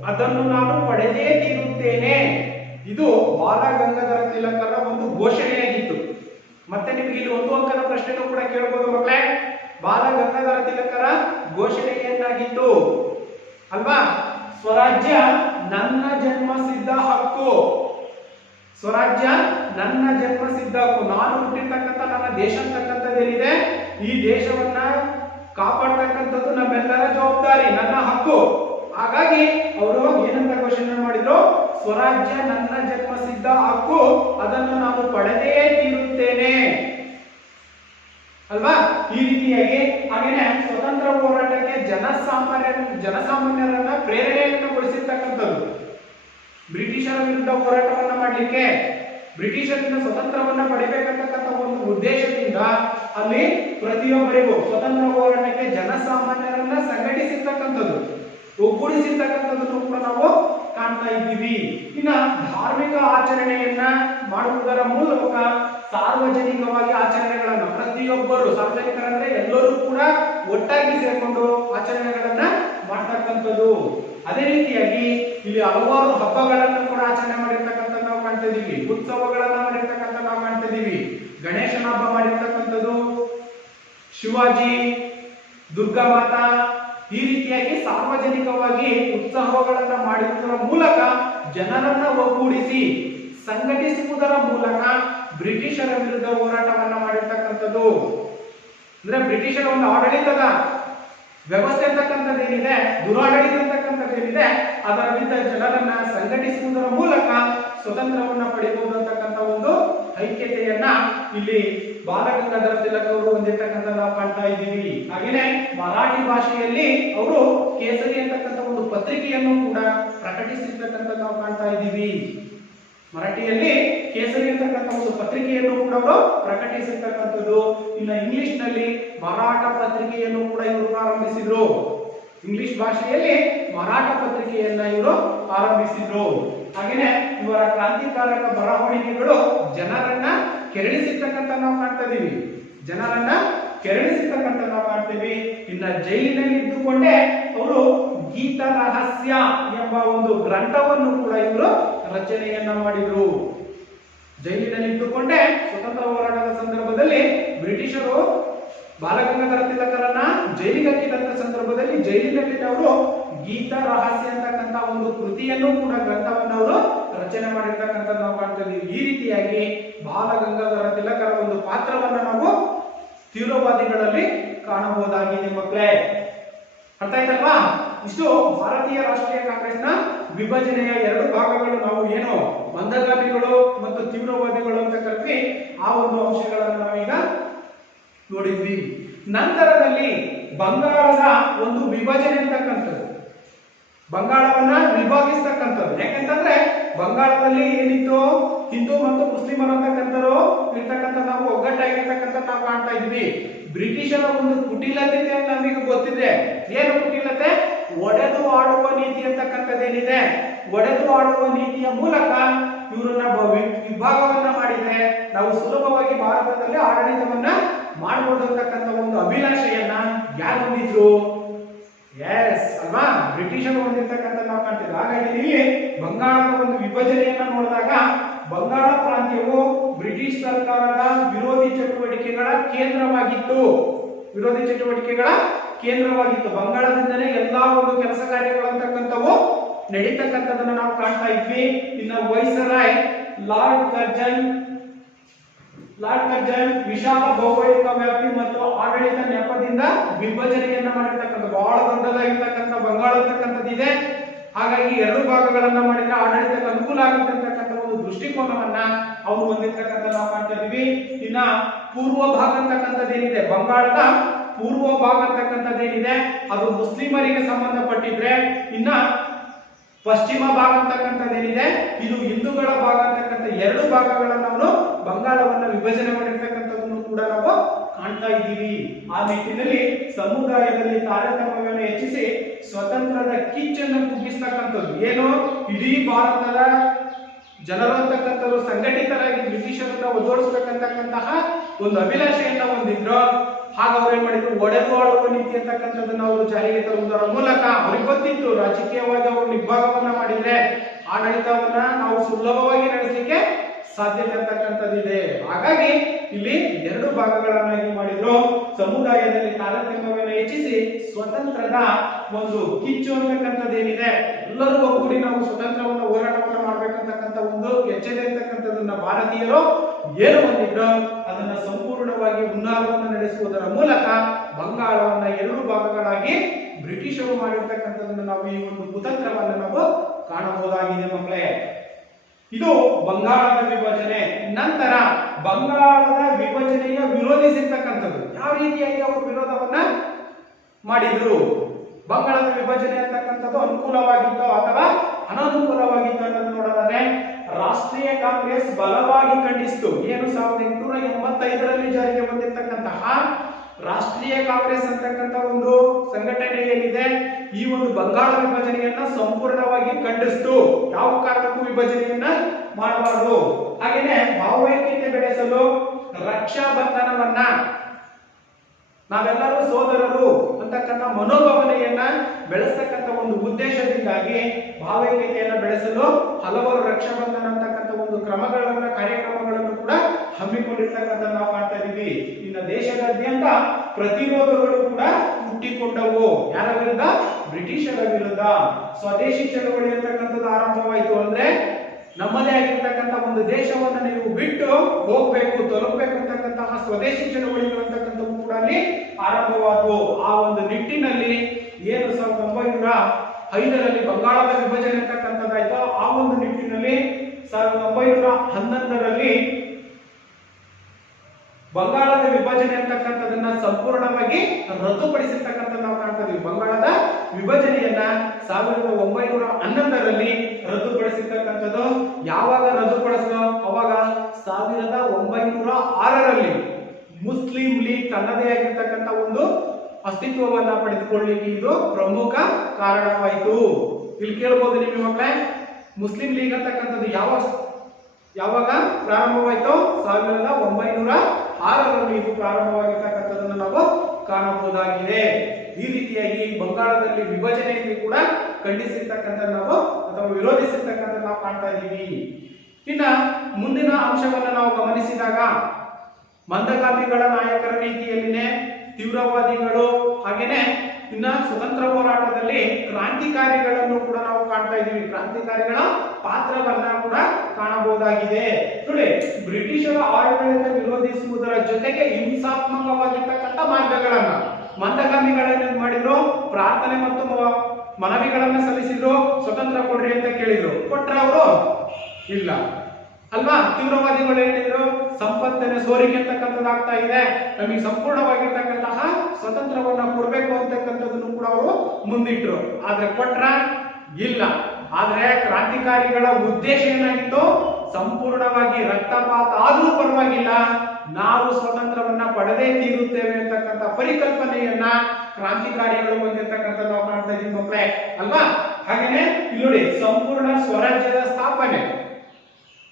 ಅದನ್ನು ನಾನು ಪಡೆದೇ ತೀರುತ್ತೇನೆ. ಇದು ಬಾಲಗಂಗಾಧರ ತಿಲಕರ ಒಂದು ಘೋಷಣೆಯಾಗಿತ್ತು. ಮತ್ತೆ ನಿಮಗೆ ಇಲ್ಲಿ 1 ಅಂಕದ ಪ್ರಶ್ನೆನೂ ಕೂಡ ಕೇಳಬಹುದು ಮಕ್ಕಳೇ. ಬಾಲ ಗಂಗಾಧರ ತಿಲಕರ ಘೋಷಣೆ ಏನಾಗಿತ್ತು ಅಲ್ವಾ? ಸ್ವರಾಜ್ಯ ನನ್ನ ಜನ್ಮಸಿದ್ಧ ಹಕ್ಕು, ಸ್ವರಾಜ್ಯ ನನ್ನ ಜನ್ಮಸಿದ್ಧ ಹಕ್ಕು, ನಾನು ಹುಟ್ಟಿರ್ತಕ್ಕಂಥ ನನ್ನ ದೇಶ ಅಂತಕ್ಕಂಥದ್ದೇನಿದೆ ಈ ದೇಶವನ್ನ ಕಾಪಾಡ್ತಕ್ಕಂಥದ್ದು ನಮ್ಮೆಲ್ಲರ ಜವಾಬ್ದಾರಿ, ನನ್ನ ಹಕ್ಕು. ಹಾಗಾಗಿ ಅವರು ಏನಂತ ಘೋಷಣೆ ಮಾಡಿದ್ರು? ಸ್ವರಾಜ್ಯ ನನ್ನ ಜನ್ಮಸಿದ್ಧ ಹಕ್ಕು, ಅದನ್ನು ನಾನು ಪಡೆದೇ ತೀರುತ್ತೇನೆ ಅಲ್ವಾ? ಈ ರೀತಿಯಾಗಿ ಹಾಗೇನೆ ಸ್ವತಂತ್ರ ಹೋರಾಟಕ್ಕೆ ಜನಸಾಮಾನ್ಯರನ್ನ ಪ್ರೇರಣೆಯನ್ನು ಗೊಳಿಸಿರ್ತಕ್ಕಂಥದ್ದು. ಬ್ರಿಟಿಷರ ವಿರುದ್ಧ ಹೋರಾಟವನ್ನ ಮಾಡಲಿಕ್ಕೆ, ಬ್ರಿಟಿಷರಿಂದ ಸ್ವತಂತ್ರವನ್ನ ಪಡಿಬೇಕಂತಕ್ಕಂಥ ಒಂದು ಉದ್ದೇಶದಿಂದ ಅಲ್ಲಿ ಪ್ರತಿಯೊಬ್ಬರಿಗೂ ಸ್ವತಂತ್ರ ಹೋರಾಟಕ್ಕೆ ಜನಸಾಮಾನ್ಯರನ್ನ ಸಂಘಟಿಸಿರ್ತಕ್ಕಂಥದ್ದು, ಒಗ್ಗೂಡಿಸಿರ್ತಕ್ಕಂಥದ್ದನ್ನು ಕೂಡ ನಾವು ಕಾಣ್ತಾ ಇದ್ದೀವಿ. ಇನ್ನ ಧಾರ್ಮಿಕ ಆಚರಣೆಯನ್ನ ಮಾಡುವುದರ ಮೂಲಕ ಸಾರ್ವಜನಿಕವಾಗಿ ಆಚರಣೆಗಳನ್ನ ಪ್ರತಿಯೊಬ್ಬರು, ಸಾರ್ವಜನಿಕರಂದ್ರೆ ಎಲ್ಲರೂ ಕೂಡ ಒಟ್ಟಾಗಿ ಸೇರ್ಕೊಂಡು ಆಚರಣೆಗಳನ್ನ ಮಾಡ್ತಕ್ಕಂಥದ್ದು. ಅದೇ ರೀತಿಯಾಗಿ ಇಲ್ಲಿ ಹಲವಾರು ಹಬ್ಬಗಳನ್ನು ಕೂಡ ಆಚರಣೆ ಮಾಡಿರ್ತಕ್ಕಂಥ ನಾವು ಕಾಣ್ತಾ ಇದೀವಿ, ಉತ್ಸವಗಳನ್ನ ಮಾಡಿರ್ತಕ್ಕಂಥ ನಾವು ಕಾಣ್ತಾ ಇದೀವಿ. ಗಣೇಶನ ಹಬ್ಬ ಮಾಡಿರ್ತಕ್ಕಂಥದ್ದು, ಶಿವಾಜಿ, ದುರ್ಗಾ ಮಾತಾ, ಈ ರೀತಿಯಾಗಿ ಸಾರ್ವಜನಿಕವಾಗಿ ಉತ್ಸವಗಳನ್ನ ಮಾಡುವುದರ ಮೂಲಕ ಜನರನ್ನ ಒಗ್ಗೂಡಿಸಿ ಸಂಘಟಿಸುವುದರ ಮೂಲಕ ಬ್ರಿಟಿಷರ ವಿರುದ್ಧ ಹೋರಾಟವನ್ನ ಮಾಡಿರ್ತಕ್ಕಂಥದ್ದು. ಅಂದ್ರೆ ಬ್ರಿಟಿಷರ ಒಂದು ಆಡಳಿತದ ವ್ಯವಸ್ಥೆ ಅಂತಕ್ಕಂಥದ್ದೇನಿದೆ, ದುರಾಡಳಿತ ಅಂತಕ್ಕಂಥದ್ದೇನಿದೆ, ಅದರ ವಿರುದ್ಧ ಜನರನ್ನ ಸಂಘಟಿಸುವುದರ ಮೂಲಕ ಸ್ವತಂತ್ರವನ್ನ ಪಡೆಯಬಹುದು ಅಂತಕ್ಕಂಥ ಒಂದು ಐಕ್ಯತೆಯನ್ನ ಇಲ್ಲಿ ಬಾಲಗಂಗಾಧರ ತಿಲಕ್ ಅವರು ಹೊಂದಿರ್ತಕ್ಕಂಥ ನಾವು ಕಾಣ್ತಾ ಇದ್ದೀವಿ. ಹಾಗೇನೆ ಮರಾಠಿ ಭಾಷೆಯಲ್ಲಿ ಅವರು ಕೇಸರಿ ಅಂತಕ್ಕಂಥ ಒಂದು ಪತ್ರಿಕೆಯನ್ನು ಕೂಡ ಪ್ರಕಟಿಸಿರ್ತಕ್ಕಂಥ ನಾವು ಕಾಣ್ತಾ ಇದ್ದೀವಿ. ಮರಾಠಿಯಲ್ಲಿ ಕೇಸರಿ ಅಂತಕ್ಕಂಥ ಒಂದು ಪತ್ರಿಕೆಯನ್ನು ಕೂಡ ಅವರು ಪ್ರಕಟಿಸಿರ್ತಕ್ಕಂಥದ್ದು. ಇನ್ನು ಇಂಗ್ಲಿಷ್ ನಲ್ಲಿ ಮರಾಠ ಪತ್ರಿಕೆಯನ್ನು ಕೂಡ ಇವರು ಆರಂಭಿಸಿದ್ರು. ಇಂಗ್ಲಿಷ್ ಭಾಷೆಯಲ್ಲಿ ಮರಾಠ ಪತ್ರಿಕೆಯನ್ನ ಇವರು ಆರಂಭಿಸಿದ್ರು. ಹಾಗೇನೆ ಇವರ ಕ್ರಾಂತಿಕಾರಕ ಬರವಣಿಗೆಗಳು ಜನರನ್ನ ಕೆರಳಿಸಿರ್ತಕ್ಕಂಥ ನಾವು ಕಾಣ್ತಾ ಇದೀವಿ, ಜನರನ್ನ ಕೆರಳಿಸಿರ್ತಕ್ಕಂಥ ನಾವು ಕಾಣ್ತೀವಿ. ಇನ್ನ ಜೈಲಿನಲ್ಲಿ ಇದ್ದುಕೊಂಡೇ ಅವರು ಗೀತ ರಹಸ್ಯ ಎಂಬ ಒಂದು ಗ್ರಂಥವನ್ನು ಕೂಡ ಇವರು ರಚನೆಯನ್ನ ಮಾಡಿದ್ರು. ಜೈಲಿನಲ್ಲಿ ಇದ್ದುಕೊಂಡೇ ಸ್ವತಂತ್ರ ಹೋರಾಟದ ಸಂದರ್ಭದಲ್ಲಿ ಬ್ರಿಟಿಷರು ಬಾಲಗಂಗಾಧರ ತಿಲಕರನ್ನ ಜೈಲಿಗೆ ಹಾಕಿದಂತ ಸಂದರ್ಭದಲ್ಲಿ ಜೈಲಿನಲ್ಲಿ ಅವರು ಗೀತ ರಹಸ್ಯ ಅಂತಕ್ಕಂಥ ಒಂದು ಕೃತಿಯನ್ನು ಕೂಡ ಗ್ರಂಥವನ್ನು ಅವರು ರಚನೆ ಮಾಡಿರ್ತಕ್ಕಂಥ ನಾವು ಕಾಣ್ತೀವಿ. ಈ ರೀತಿಯಾಗಿ ಬಾಲಗಂಗಾಧರ ತಿಲಕರ ಒಂದು ಪಾತ್ರವನ್ನ ನಾವು ತೀವ್ರವಾದಿಗಳಲ್ಲಿ ಕಾಣಬಹುದಾಗಿದೆ ಮಕ್ಕಳೇ. ಅರ್ಥ ಆಯ್ತಲ್ವಾ? ಇಷ್ಟು ಭಾರತೀಯ ರಾಷ್ಟ್ರೀಯ ಕಾಂಗ್ರೆಸ್ನ ವಿಭಜನೆಯ ಎರಡು ಭಾಗಗಳು. ನಾವು ಏನು ಮಂದಗಾಮಿಗಳು ಮತ್ತು ತೀವ್ರವಾದಿಗಳು ಅಂತ ಕರೆದ್ವಿ, ಆ ಒಂದು ಅಂಶಗಳನ್ನು ನಾವೀಗ ನೋಡಿದ್ವಿ. ನಂತರದಲ್ಲಿ ಬಂಗಾಳದ ಒಂದು ವಿಭಜನೆ ಅಂತಕ್ಕಂಥದ್ದು, ಬಂಗಾಳವನ್ನ ವಿಭಾಗಿಸ್ತಕ್ಕಂಥದ್ದು. ಯಾಕೆಂತಂದ್ರೆ ಬಂಗಾಳದಲ್ಲಿ ಏನಿತ್ತು, ಹಿಂದೂ ಮತ್ತು ಮುಸ್ಲಿಮರು ಅಂತಕ್ಕಂಥವ್ರು ಇರ್ತಕ್ಕಂಥ ನಾವು ಒಗ್ಗಟ್ಟಾಗಿರ್ತಕ್ಕಂಥ ನಾವು ಕಾಣ್ತಾ ಇದ್ವಿ. ಬ್ರಿಟಿಷರ ಒಂದು ಕುಟಿಲತೆ ನಮಗೆ ಗೊತ್ತಿದೆ. ಏನು ಕುಟಿಲತೆ? ಒಡೆದು ಆಳುವ ನೀತಿ ಅಂತಕ್ಕಂಥದ್ದೇನಿದೆ, ಒಡೆದು ಆಳುವ ನೀತಿಯ ಮೂಲಕ ಇವರನ್ನ ವಿಭಾಗವನ್ನ ಮಾಡಿದ್ರೆ ನಾವು ಸುಲಭವಾಗಿ ಭಾರತದಲ್ಲಿ ಆಡಳಿತವನ್ನ ಮಾಡಬಹುದು ಅಂತಕ್ಕಂಥ ಒಂದು ಅಭಿಲಾಷೆಯನ್ನ ಯಾರು ಹೊಂದಿದ್ರು? ಎಸ್ ಅಲ್ವಾ, ಬ್ರಿಟಿಷರು ಹೊಂದಿರ್ತಕ್ಕಂಥ ನಾವು ಕಾಣ್ತೀವಿ. ಹಾಗಾಗಿ ಇಲ್ಲಿ ಬಂಗಾಳದ ಒಂದು ವಿಭಜನೆಯನ್ನ ನೋಡಿದಾಗ ಬಂಗಾಳ ಪ್ರಾಂತ್ಯವು ಬ್ರಿಟಿಷ್ ಸರ್ಕಾರದ ವಿರೋಧಿ ಚಟುವಟಿಕೆಗಳ ಕೇಂದ್ರವಾಗಿತ್ತು, ವಿರೋಧಿ ಚಟುವಟಿಕೆಗಳ ಕೇಂದ್ರವಾಗಿತ್ತು. ಬಂಗಾಳದಿಂದಲೇ ಎಲ್ಲಾ ಒಂದು ಕೆಲಸ ಕಾರ್ಯಗಳಂತಕ್ಕಂಥವು ನಡೀತಕ್ಕಂಥದನ್ನ ನಾವು ಕಾಣ್ತಾ ಇದ್ವಿ. ಇನ್ನು ವೈಸರಾಯ್ ಲಾರ್ಡ್ ಕರ್ಜನ್ ವಿಶಾಲ ಭೌಗೋಳಿಕ ವ್ಯಾಪ್ತಿ ಮತ್ತು ಆಡಳಿತ ನೆಪದಿಂದ ವಿಭಜನೆಯನ್ನ ಮಾಡಿರ್ತಕ್ಕಂಥ ಬಹಳ ದೊಡ್ಡದಾಗಿರ್ತಕ್ಕಂಥ ಬಂಗಾಳ ಅಂತಕ್ಕಂಥದ್ದಿದೆ. ಹಾಗಾಗಿ ಎರಡು ಭಾಗಗಳನ್ನ ಮಾಡಿದ್ರೆ ಆಡಳಿತಕ್ಕೆ ಅನುಕೂಲ ಆಗುತ್ತೆ ಅಂತಕ್ಕಂಥ ಒಂದು ದೃಷ್ಟಿಕೋನವನ್ನ ಅವರು ಹೊಂದಿರ್ತಕ್ಕಂಥ ನಾವು ಕಾಣ್ತಾ ಇದೀವಿ. ಇನ್ನ ಪೂರ್ವ ಭಾಗ ಅಂತಕ್ಕಂಥದ್ದೇನಿದೆ, ಬಂಗಾಳದ ಪೂರ್ವ ಭಾಗ ಅಂತಕ್ಕಂಥದ್ದೇನಿದೆ ಅದು ಮುಸ್ಲಿಮರಿಗೆ ಸಂಬಂಧಪಟ್ಟಿದ್ರೆ, ಇನ್ನ ಪಶ್ಚಿಮ ಭಾಗ ಅಂತಕ್ಕಂಥದ್ದೇನಿದೆ ಇದು ಹಿಂದೂಗಳ ಭಾಗ ಅಂತಕ್ಕಂಥ ಎರಡು ಭಾಗಗಳನ್ನು ನಾವು ಬಂಗಾಳವನ್ನ ವಿಭಜನೆ ಮಾಡಿರ್ತಕ್ಕಂಥದ್ದನ್ನು ಕೂಡ ನಾವು ಕಾಣ್ತಾ ಇದ್ದೀವಿ. ಆ ನಿಟ್ಟಿನಲ್ಲಿ ಸಮುದಾಯದಲ್ಲಿ ತಾರತಮ್ಯವನ್ನು ಹೆಚ್ಚಿಸಿ ಸ್ವತಂತ್ರದ ಕಿಚ್ಚನ್ನು ಕುಗ್ಗಿಸ್ತಕ್ಕಂಥದ್ದು. ಏನು, ಇಡೀ ಭಾರತದ ಜನರು ಅಂತಕ್ಕಂಥವ್ರು ಸಂಘಟಿತರಾಗಿ ಬ್ರಿಟಿಷರನ್ನ ಒದ್ದೋಡಿಸ್ತಕ್ಕಂತಹ ಒಂದು ಅಭಿಲಾಷೆಯನ್ನ ಹೊಂದಿದ್ರು. ಹಾಗ ಅವ್ರು ಏನ್ ಮಾಡಿದ್ರು, ಒಡೆದು ಆಳುವ ನೀತಿ ಅಂತಕ್ಕಂಥದ್ದನ್ನ ಅವರು ಜಾರಿಗೆ ತರುವುದರ ಮೂಲಕ ಅವ್ರಿಗೆ ಗೊತ್ತಿತ್ತು ರಾಜಕೀಯವಾಗಿ ಅವರು ನಿಭಾಗವನ್ನ ಮಾಡಿದ್ರೆ ಆಡಳಿತವನ್ನ ನಾವು ಸುಲಭವಾಗಿ ನಡೆಸಲಿಕ್ಕೆ ಸಾಧ್ಯತೆ ಅಂತಕ್ಕಂಥದ್ದಿದೆ. ಹಾಗಾಗಿ ಇಲ್ಲಿ ಎರಡು ಭಾಗಗಳನ್ನಾಗಿ ಮಾಡಿದ್ರು. ಸಮುದಾಯದಲ್ಲಿ ತಾರತಮ್ಯವನ್ನು ಹೆಚ್ಚಿಸಿ ಸ್ವತಂತ್ರದ ಒಂದು ಕಿಚ್ಚು ಅಂತಕ್ಕಂಥದ್ದೇನಿದೆ, ಎಲ್ಲರೂ ಒಗ್ಗೂಡಿ ನಾವು ಸ್ವತಂತ್ರವನ್ನು ಹೋರಾಟವನ್ನು ಮಾಡ್ಬೇಕಂತಕ್ಕಂಥ ಒಂದು ಎಚ್ಚರಿಕೆ ಅಂತಕ್ಕಂಥದನ್ನ ಭಾರತೀಯರು ಏನು ಹೊಂದಿದ್ರು ಅದನ್ನ ಸಂಪೂರ್ಣವಾಗಿ ಹುನ್ನಾರವನ್ನು ನಡೆಸುವುದರ ಮೂಲಕ ಬಂಗಾಳವನ್ನ ಎರಡು ಭಾಗಗಳಾಗಿ ಬ್ರಿಟಿಷರು ಮಾಡಿರ್ತಕ್ಕಂಥದನ್ನು ನಾವು ಈ ಒಂದು ಕುತಂತ್ರವನ್ನು ನಾವು ಕಾಣಬಹುದಾಗಿದೆ ಮಕ್ಕಳೇ. ಇದು ಬಂಗಾಳದ ವಿಭಜನೆ. ನಂತರ ಬಂಗಾಳದ ವಿಭಜನೆಯ ವಿರೋಧಿಸಿರ್ತಕ್ಕಂಥದ್ದು ಯಾವ ರೀತಿಯಾಗಿ ಅವರು ವಿರೋಧವನ್ನ ಮಾಡಿದ್ರು, ಬಂಗಾಳದ ವಿಭಜನೆ ಅಂತಕ್ಕಂಥದ್ದು ಅನುಕೂಲವಾಗಿತ್ತೋ ಅಥವಾ ಅನನುಕೂಲವಾಗಿತ್ತೋ ಅನ್ನೋದು ನೋಡೋದಾದ್ರೆ ರಾಷ್ಟ್ರೀಯ ಕಾಂಗ್ರೆಸ್ ಬಲವಾಗಿ ಖಂಡಿಸಿತು. ಏನು 1885ರಲ್ಲಿ ಜಾರಿಗೆ ಬಂದಿರತಕ್ಕಂತಹ ರಾಷ್ಟ್ರೀಯ ಕಾಂಗ್ರೆಸ್ ಅಂತಕ್ಕಂಥ ಒಂದು ಸಂಘಟನೆ ಏನಿದೆ ಈ ಒಂದು ಬಂಗಾಳ ವಿಭಜನೆಯನ್ನ ಸಂಪೂರ್ಣವಾಗಿ ಖಂಡಿಸಿತು. ಯಾವ ಕಾರಣಕ್ಕೂ ವಿಭಜನೆಯನ್ನ ಮಾಡಬಾರದು. ಹಾಗೇನೆ ಭಾವೈಕ್ಯತೆ ಬೆಳೆಸಲು ರಕ್ಷಾ ಬಂಧನವನ್ನ ನಾವೆಲ್ಲರೂ ಸೋದರರು ಅಂತಕ್ಕಂಥ ಮನೋಭಾವನೆಯನ್ನ ಬೆಳೆಸ್ತಕ್ಕಂಥ ಒಂದು ಉದ್ದೇಶದಿಂದಾಗಿ ಭಾವೈಕ್ಯತೆಯನ್ನ ಬೆಳೆಸಲು ಹಲವಾರು ರಕ್ಷಾಬಂಧನ ಅಂತಕ್ಕಂಥ ಒಂದು ಕಾರ್ಯಕ್ರಮಗಳನ್ನು ಕೂಡ ಹಮ್ಮಿಕೊಂಡಿರ್ತಕ್ಕಂಥ ನಾವು ಕಾಣ್ತಾ ಇದೀವಿ. ಇನ್ನು ದೇಶದಾದ್ಯಂತ ಪ್ರತಿರೋಧಗಳು ಕೂಡ ಹುಟ್ಟಿಕೊಂಡವು. ಯಾರ ವಿರುದ್ಧ? ಬ್ರಿಟಿಷರ ವಿರುದ್ಧ. ಸ್ವದೇಶಿ ಚಳವಳಿ ಅಂತಕ್ಕಂಥದ್ದು ಆರಂಭವಾಯಿತು. ಅಂದ್ರೆ ನಮ್ಮದೇ ಆಗಿರ್ತಕ್ಕಂಥ ಒಂದು ದೇಶವನ್ನು ನೀವು ಬಿಟ್ಟು ಹೋಗ್ಬೇಕು, ತಲುಪಬೇಕು ಅಂತಕ್ಕಂತಹ ಸ್ವದೇಶಿ ಚಳವಳಿಗಳು ಅಂತಕ್ಕಂಥವು ಕೂಡ ಅಲ್ಲಿ ಆರಂಭವಾದವು. ಆ ಒಂದು ನಿಟ್ಟಿನಲ್ಲಿ ಏನು 1905ರಲ್ಲಿ ಬಂಗಾಳದ ವಿಭಜನೆ ಅಂತಕ್ಕಂಥದ್ದಾಯ್ತು. ಆ ಒಂದು ನಿಟ್ಟಿನಲ್ಲಿ 1911ರಲ್ಲಿ ಬಂಗಾಳದ ವಿಭಜನೆ ಅಂತಕ್ಕಂಥದನ್ನ ಸಂಪೂರ್ಣವಾಗಿ ರದ್ದುಪಡಿಸಿರ್ತಕ್ಕಂಥ ನಾವು ಕಾಣ್ತಾ ಇದೀವಿ. ಬಂಗಾಳದ ವಿಭಜನೆಯನ್ನ 1911ರಲ್ಲಿ ರದ್ದುಪಡಿಸಿರ್ತಕ್ಕಂಥದ್ದು. ಯಾವಾಗ ರದ್ದುಪಡಿಸಿದೋ ಅವಾಗ 1906ರಲ್ಲಿ ಮುಸ್ಲಿಂ ಲೀಗ್ ತನ್ನದೇ ಆಗಿರ್ತಕ್ಕಂಥ ಒಂದು ಅಸ್ತಿತ್ವವನ್ನ ಪಡೆದುಕೊಳ್ಳಲಿಕ್ಕೆ ಇದು ಪ್ರಮುಖ ಕಾರಣವಾಯಿತು. ಇಲ್ಲಿ ಕೇಳಬಹುದು ನಿಮ್ಮ ಮಕ್ಕಳೇ, ಮುಸ್ಲಿಂ ಲೀಗ್ ಅಂತಕ್ಕಂಥದ್ದು ಯಾವಾಗ ಪ್ರಾರಂಭವಾಯಿತು? 1906ರಲ್ಲಿ ಇದು ಪ್ರಾರಂಭವಾಗಿರ್ತಕ್ಕಂಥದ್ದನ್ನು ನಾವು ಕಾಣಬಹುದಾಗಿದೆ. ಈ ರೀತಿಯಾಗಿ ಬಂಗಾಳದಲ್ಲಿ ವಿಭಜನೆಯಲ್ಲಿ ಕೂಡ ಖಂಡಿಸಿರ್ತಕ್ಕಂಥ ನಾವು ಅಥವಾ ವಿರೋಧಿಸಿರ್ತಕ್ಕಂಥ ನಾವು ಕಾಣ್ತಾ ಇದ್ದೀವಿ. ಇನ್ನ ಮುಂದಿನ ಅಂಶವನ್ನು ನಾವು ಗಮನಿಸಿದಾಗ ಮಂದಗಾಮಿಗಳ ನಾಯಕರ ರೀತಿಯಲ್ಲಿನೇ ತೀವ್ರವಾದಿಗಳು ಹಾಗೇನೆ ಇನ್ನ ಸ್ವತಂತ್ರ ಹೋರಾಟದಲ್ಲಿ ಕ್ರಾಂತಿಕಾರಿಗಳನ್ನು ಕೂಡ ನಾವು ಕಾಣ್ತಾ ಇದ್ದೀವಿ. ಕ್ರಾಂತಿಕಾರಿಗಳ ಪಾತ್ರವನ್ನ ಕೂಡ ಕಾಣಬಹುದಾಗಿದೆ. ನೋಡಿ, ಬ್ರಿಟಿಷರ ಆಡಳಿತ ವಿರೋಧಿಸುವುದರ ಜೊತೆಗೆ ಹಿಂಸಾತ್ಮಕವಾಗಿರ್ತಕ್ಕಂಥ ಮಾರ್ಗಗಳನ್ನ ಮಂದಗಾಮಿಗಳನ್ನ ಮಾಡಿದ್ರು. ಪ್ರಾರ್ಥನೆ ಮತ್ತು ಮನವಿಗಳನ್ನ ಸಲ್ಲಿಸಿದ್ರು. ಸ್ವತಂತ್ರ ಕೊಡ್ರಿ ಅಂತ ಕೇಳಿದ್ರು. ಕೊಟ್ರ ಅವರು? ಇಲ್ಲ ಅಲ್ವಾ? ತೀವ್ರವಾದಿಗಳು ಹೇಳಿದ್ರು ಸಂಪತ್ತಿನ ಸೋರಿಕೆ ಅಂತಕ್ಕಂಥದ್ದಾಗ್ತಾ ಇದೆ, ನಮಗೆ ಸಂಪೂರ್ಣವಾಗಿರ್ತಕ್ಕಂತಹ ಸ್ವತಂತ್ರವನ್ನ ಕೊಡ್ಬೇಕು ಅಂತಕ್ಕಂಥದ್ದನ್ನು ಕೂಡ ಅವರು ಮುಂದಿಟ್ರು. ಆದ್ರೆ ಕೊಟ್ರ? ಇಲ್ಲ. ಆದ್ರೆ ಕ್ರಾಂತಿಕಾರಿಗಳ ಉದ್ದೇಶ ಏನಾಗಿತ್ತು? ಸಂಪೂರ್ಣವಾಗಿ ರಕ್ತಪಾತ ಆದ್ರೂ ಪರವಾಗಿಲ್ಲ, ನಾವು ಸ್ವತಂತ್ರವನ್ನ ಪಡೆದೇ ತೀರುತ್ತೇವೆ ಅಂತಕ್ಕಂಥ ಪರಿಕಲ್ಪನೆಯನ್ನ ಕ್ರಾಂತಿಕಾರಿಗಳು ಹೊಂದಿರ್ತಕ್ಕಂಥ ನಾವು ಕಾಣ್ತಾ ಇದೀವಿ ಮಕ್ಕಳೇ, ಅಲ್ವಾ? ಹಾಗೇನೆ ಇಲ್ಲಿ ನೋಡಿ, ಸಂಪೂರ್ಣ ಸ್ವರಾಜ್ಯದ ಸ್ಥಾಪನೆ,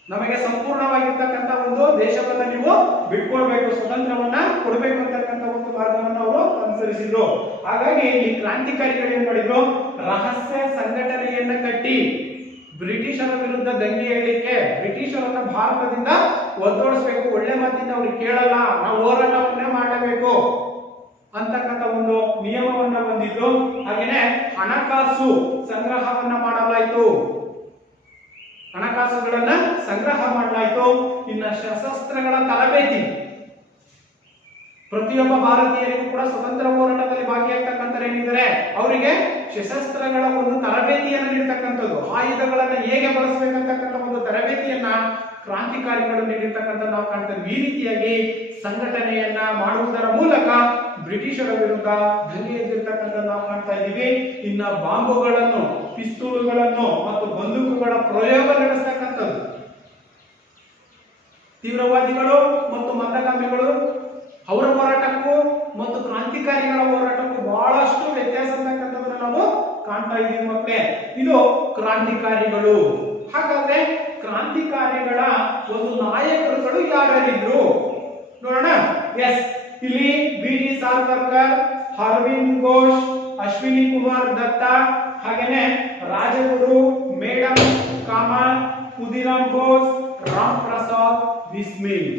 ನಮಗೆ ಸಂಪೂರ್ಣವಾಗಿರ್ತಕ್ಕಂಥ ಒಂದು ದೇಶವನ್ನ ನೀವು ಬಿಟ್ಕೊಳ್ಬೇಕು, ಸ್ವತಂತ್ರವನ್ನ ಕೊಡಬೇಕು ಅಂತಕ್ಕಂಥ ಒಂದು ಮಾರ್ಗವನ್ನು ಅವರು ಅನುಸರಿಸಿದ್ರು. ಹಾಗಾಗಿ ಈ ಕ್ರಾಂತಿಕಾರಿಗಳು ಏನ್ ಮಾಡಿದ್ರು? ರಹಸ್ಯ ಸಂಘಟನೆಯನ್ನ ಕಟ್ಟಿ ಬ್ರಿಟಿಷರ ವಿರುದ್ಧ ದಂಗೆ ಏಳಲಿಕ್ಕೆ, ಬ್ರಿಟಿಷರನ್ನ ಭಾರತದಿಂದ ಒತ್ತೋಡಿಸ್ಬೇಕು, ಒಳ್ಳೆ ಮಾತಿಂದ ಅವ್ರಿಗೆ ಕೇಳಲ್ಲ, ನಾವು ಹೋರಾಟವನ್ನೇ ಮಾಡಲೇಬೇಕು ಅಂತಕ್ಕಂಥ ಒಂದು ನಿಯಮವನ್ನ ಹೊಂದಿದ್ದು. ಹಾಗೇನೆ ಹಣಕಾಸು ಸಂಗ್ರಹವನ್ನ ಮಾಡಲಾಯಿತು, ಹಣಕಾಸುಗಳನ್ನ ಸಂಗ್ರಹ ಮಾಡಲಾಯಿತು. ಇನ್ನ ಸಶಸ್ತ್ರಗಳ ತರಬೇತಿ, ಪ್ರತಿಯೊಬ್ಬ ಭಾರತೀಯರಿಗೂ ಕೂಡ ಸ್ವತಂತ್ರ ಹೋರಾಟದಲ್ಲಿ ಭಾಗಿಯಾಗ್ತಕ್ಕಂಥ ಏನಿದ್ದಾರೆ ಅವರಿಗೆ ಸಶಸ್ತ್ರಗಳ ಒಂದು ತರಬೇತಿಯನ್ನು ನೀಡತಕ್ಕಂಥದ್ದು, ಆಯುಧಗಳನ್ನ ಹೇಗೆ ಬಳಸಬೇಕಂತಕ್ಕಂಥ ಒಂದು ತರಬೇತಿಯನ್ನ ಕ್ರಾಂತಿಕಾರಿಗಳು ನೀಡಿರ್ತಕ್ಕಂಥ ನಾವು ಕಾಣ್ತೇವೆ. ಈ ರೀತಿಯಾಗಿ ಸಂಘಟನೆಯನ್ನ ಮಾಡುವುದರ ಮೂಲಕ ಬ್ರಿಟಿಷರ ವಿರುದ್ಧ ದಂಗೆ ಎದ್ದಿರ್ತಕ್ಕಂಥ ನಾವು ಕಾಣ್ತಾ ಇದ್ದೀವಿ. ಇನ್ನ ಬಾಂಬುಗಳನ್ನು, ಪಿಸ್ತೂಲುಗಳನ್ನು ಮತ್ತು ಬಂದೂಕುಗಳ ಪ್ರಯೋಗ ನಡೆಸ್ತಕ್ಕಂಥದ್ದು. ತೀವ್ರವಾದಿಗಳು ಮತ್ತು ಮಂದಗಾಮಿಗಳು ಅವರ ಹೋರಾಟಕ್ಕೂ ಮತ್ತು ಕ್ರಾಂತಿಕಾರಿಗಳ ಹೋರಾಟಕ್ಕೂ ಬಹಳಷ್ಟು ವ್ಯತ್ಯಾಸ ಅಂತಕ್ಕಂಥದ್ದನ್ನು ನಾವು ಕಾಣ್ತಾ ಇದ್ದೀವಿ ಮಕ್ಕಳೇ. ಇದು ಕ್ರಾಂತಿಕಾರಿಗಳು. ಹಾಗಾದ್ರೆ ಕ್ರಾಂತಿಕಾರಿಗಳ ಒಂದು ನಾಯಕರುಗಳು ಯಾರ್ಯಾರಿದ್ರು ನೋಡೋಣ. ಎಸ್, ಇಲ್ಲಿ ಬಿ.ಡಿ. ಸಾವರ್ಕರ್, ಅರವಿಂದ್ ಘೋಷ್, ಅಶ್ವಿನಿ ಕುಮಾರ್ ದತ್ತ, ಹಾಗೇನೆ ರಾಜಗುರು, ಮೇಡಂ ಕಾಮಾ, ಖುದಿರಾಮ್ ಬೋಸ್, ರಾಮ್ ಪ್ರಸಾದ್ ಬಿಸ್ಮಿಲ್.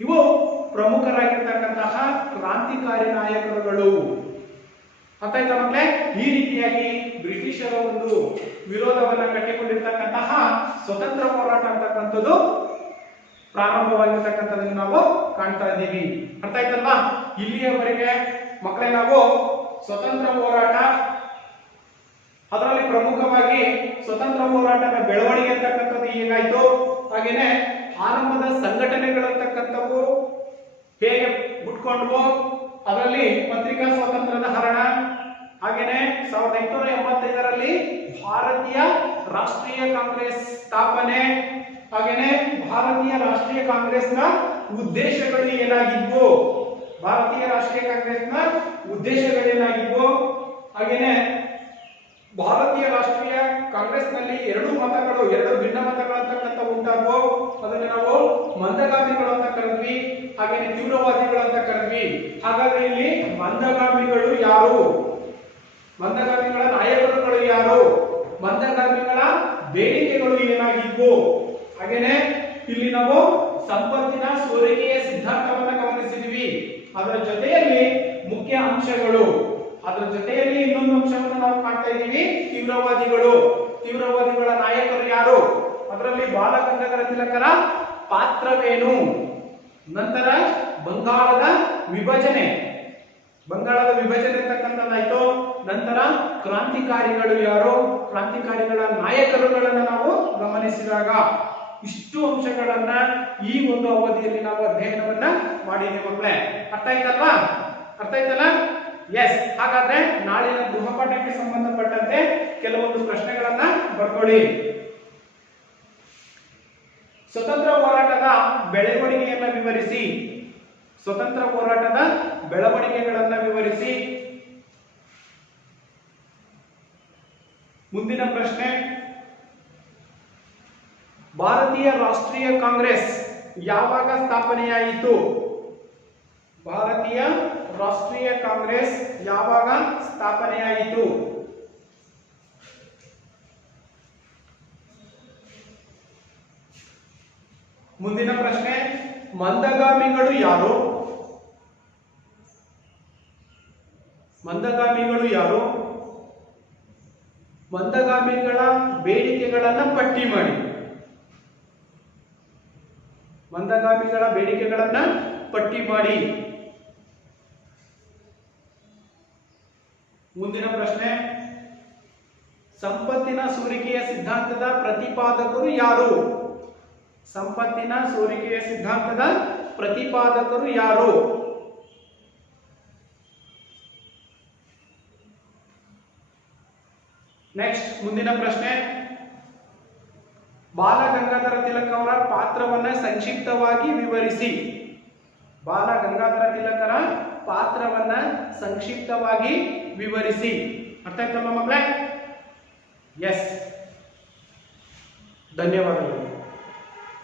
ಇವು ಪ್ರಮುಖರಾಗಿರ್ತಕ್ಕಂತಹ ಕ್ರಾಂತಿಕಾರಿ ನಾಯಕರುಗಳು. ಅರ್ಥ ಆಯ್ತಾ ಮಕ್ಕಳೇ? ಈ ರೀತಿಯಾಗಿ ಬ್ರಿಟಿಷರ ಒಂದು ವಿರೋಧವನ್ನ ಕಟ್ಟಿಕೊಂಡಿರ್ತಕ್ಕಂತಹ ಸ್ವತಂತ್ರ ಹೋರಾಟ ಅಂತಕ್ಕಂಥದ್ದು ಪ್ರಾರಂಭವಾಗಿರ್ತಕ್ಕಂಥದ್ದನ್ನು ನಾವು ಕಾಣ್ತಾ ಇದ್ದೀವಿ. ಅರ್ಥ ಆಯ್ತಲ್ವಾ? ಇಲ್ಲಿಯವರೆಗೆ ಮಕ್ಕಳೇ ನಾವು ಸ್ವತಂತ್ರ ಹೋರಾಟ, ಅದರಲ್ಲಿ ಪ್ರಮುಖವಾಗಿ ಸ್ವತಂತ್ರ ಹೋರಾಟದ ಬೆಳವಣಿಗೆ ಅಂತಕ್ಕಂಥದ್ದು ಹೇಗಾಯ್ತು, ಹಾಗೇನೆ ಆರಂಭದ ಸಂಘಟನೆಗಳಂತಕ್ಕಂಥವು ಹೇಗೆ ಹುಟ್ಕೊಂಡ್ವು, ಅದರಲ್ಲಿ ಪತ್ರಿಕಾ ಸ್ವಾತಂತ್ರ್ಯದ ಹರಣ, ಹಾಗೇನೆ 1885ರಲ್ಲಿ ಭಾರತೀಯ ರಾಷ್ಟ್ರೀಯ ಕಾಂಗ್ರೆಸ್ ಸ್ಥಾಪನೆ, ಹಾಗೇನೆ ಭಾರತೀಯ ರಾಷ್ಟ್ರೀಯ ಕಾಂಗ್ರೆಸ್ನ ಉದ್ದೇಶಗಳು ಏನಾಗಿದ್ವು, ಭಾರತೀಯ ರಾಷ್ಟ್ರೀಯ ಕಾಂಗ್ರೆಸ್ನ ಉದ್ದೇಶಗಳೇನಾಗಿದ್ವು, ಹಾಗೇನೆ ಭಾರತೀಯ ರಾಷ್ಟ್ರೀಯ ಕಾಂಗ್ರೆಸ್ನಲ್ಲಿ ಎರಡು ಭಿನ್ನ ಮತಗಳು ಅಂತಕ್ಕಂಥ ಉಂಟಾದ್ವು. ಅದನ್ನು ನಾವು ಮಂದಗಾಮಿಗಳು ಅಂತ ಕರೆದ್ವಿ, ಹಾಗೇನೆ ತೀವ್ರವಾದಿಗಳು ಅಂತ ಕರೆದ್ವಿ. ಹಾಗಾದ್ರೆ ಇಲ್ಲಿ ಮಂದಗಾಮಿಗಳು ಯಾರು, ಮಂದಗಾಮಿಗಳ ನಾಯಕರುಗಳು ಯಾರು, ಮಂದಗಾಮಿಗಳ ಬೇಡಿಕೆಗಳು ಏನಾಗಿದ್ವು, ಹಾಗೇನೆ ಇಲ್ಲಿ ನಾವು ಸಂಪತ್ತಿನ ಸೋರಿಕೆಯ ಸಿದ್ಧಾಂತವನ್ನು ಗಮನಿಸಿದ್ವಿ. ಅದರ ಜೊತೆಯಲ್ಲಿ ಮುಖ್ಯ ಅಂಶಗಳು, ಅದರ ಜೊತೆಯಲ್ಲಿ ಇನ್ನೊಂದು ಅಂಶವನ್ನು ನಾವು ಕಾಣ್ತಾ ಇದ್ದೀವಿ, ತೀವ್ರವಾದಿಗಳ ನಾಯಕರು ಯಾರು, ಅದರಲ್ಲಿ ಬಾಲಗಂಗಾಧರ ತಿಲಕರ ಪಾತ್ರವೇನು, ನಂತರ ಬಂಗಾಳದ ವಿಭಜನೆ ಅಂತಕ್ಕಂಥದ್ದಾಯ್ತು. ನಂತರ ಕ್ರಾಂತಿಕಾರಿಗಳು ಯಾರು, ಕ್ರಾಂತಿಕಾರಿಗಳ ನಾಯಕರುಗಳನ್ನು ನಾವು ಗಮನಿಸಿದಾಗ ಇಷ್ಟು ಅಂಶಗಳನ್ನ ಈ ಒಂದು ಅವಧಿಯಲ್ಲಿ ನಾವು ಅಧ್ಯಯನವನ್ನ ಮಾಡಿದ್ದೀವಿ ಮಕ್ಕಳೇ. ಅರ್ಥ ಆಯ್ತಲ್ಲ? ಎಸ್. ಹಾಗಾದ್ರೆ ನಾಳಿನ ಗೃಹಪಾಠಕ್ಕೆ ಸಂಬಂಧಪಟ್ಟಂತೆ ಕೆಲವೊಂದು ಪ್ರಶ್ನೆಗಳನ್ನ ಬರ್ಕೊಳ್ಳಿ. ಸ್ವತಂತ್ರ ಹೋರಾಟದ ಬೆಳವಣಿಗೆಯನ್ನ ವಿವರಿಸಿ, ಸ್ವತಂತ್ರ ಹೋರಾಟದ ಬೆಳವಣಿಗೆಗಳನ್ನ ವಿವರಿಸಿ. ಮುಂದಿನ ಪ್ರಶ್ನೆ, ಭಾರತೀಯ ರಾಷ್ಟ್ರೀಯ ಕಾಂಗ್ರೆಸ್ ಯಾವಾಗ ಸ್ಥಾಪನೆಯಾಯಿತು, ಭಾರತೀಯ ರಾಷ್ಟ್ರೀಯ ಕಾಂಗ್ರೆಸ್ ಯಾವಾಗ ಸ್ಥಾಪನೆಯಾಯಿತು. ಮುಂದಿನ ಪ್ರಶ್ನೆ, ಮಂದಗಾಮಿಗಳು ಯಾರು, ಮಂದಗಾಮಿಗಳ ಬೇಡಿಕೆಗಳನ್ನ ಪಟ್ಟಿ ಮಾಡಿ, ಮಂದಗಾಮಿಗಳ ಬೇಡಿಕೆಗಳನ್ನ ಪಟ್ಟಿ ಮಾಡಿ. ಮುಂದಿನ ಪ್ರಶ್ನೆ, ಸಂಪತ್ತಿನ ಸೋರಿಕೆಯ ಸಿದ್ಧಾಂತದ ಪ್ರತಿಪಾದಕರು ಯಾರು, ಸಂಪತ್ತಿನ ಸೋರಿಕೆಯ ಸಿದ್ಧಾಂತದ ಪ್ರತಿಪಾದಕರು ಯಾರು. ನೆಕ್ಸ್ಟ್ ಮುಂದಿನ ಪ್ರಶ್ನೆ, ಬಾಲಗಂಗಾಧರ ತಿಲಕ್ ಅವರ ಪಾತ್ರವನ್ನ ಸಂಕ್ಷಿಪ್ತವಾಗಿ ವಿವರಿಸಿ, ಬಾಲಗಂಗಾಧರ ತಿಲಕರ ಪಾತ್ರವನ್ನ ಸಂಕ್ಷಿಪ್ತವಾಗಿ ವಿವರಿಸಿ. ಅರ್ಥ ಆಯ್ತಲ್ಲ ಮಕ್ಕಳೇ? ಎಸ್. ಧನ್ಯವಾದಗಳು.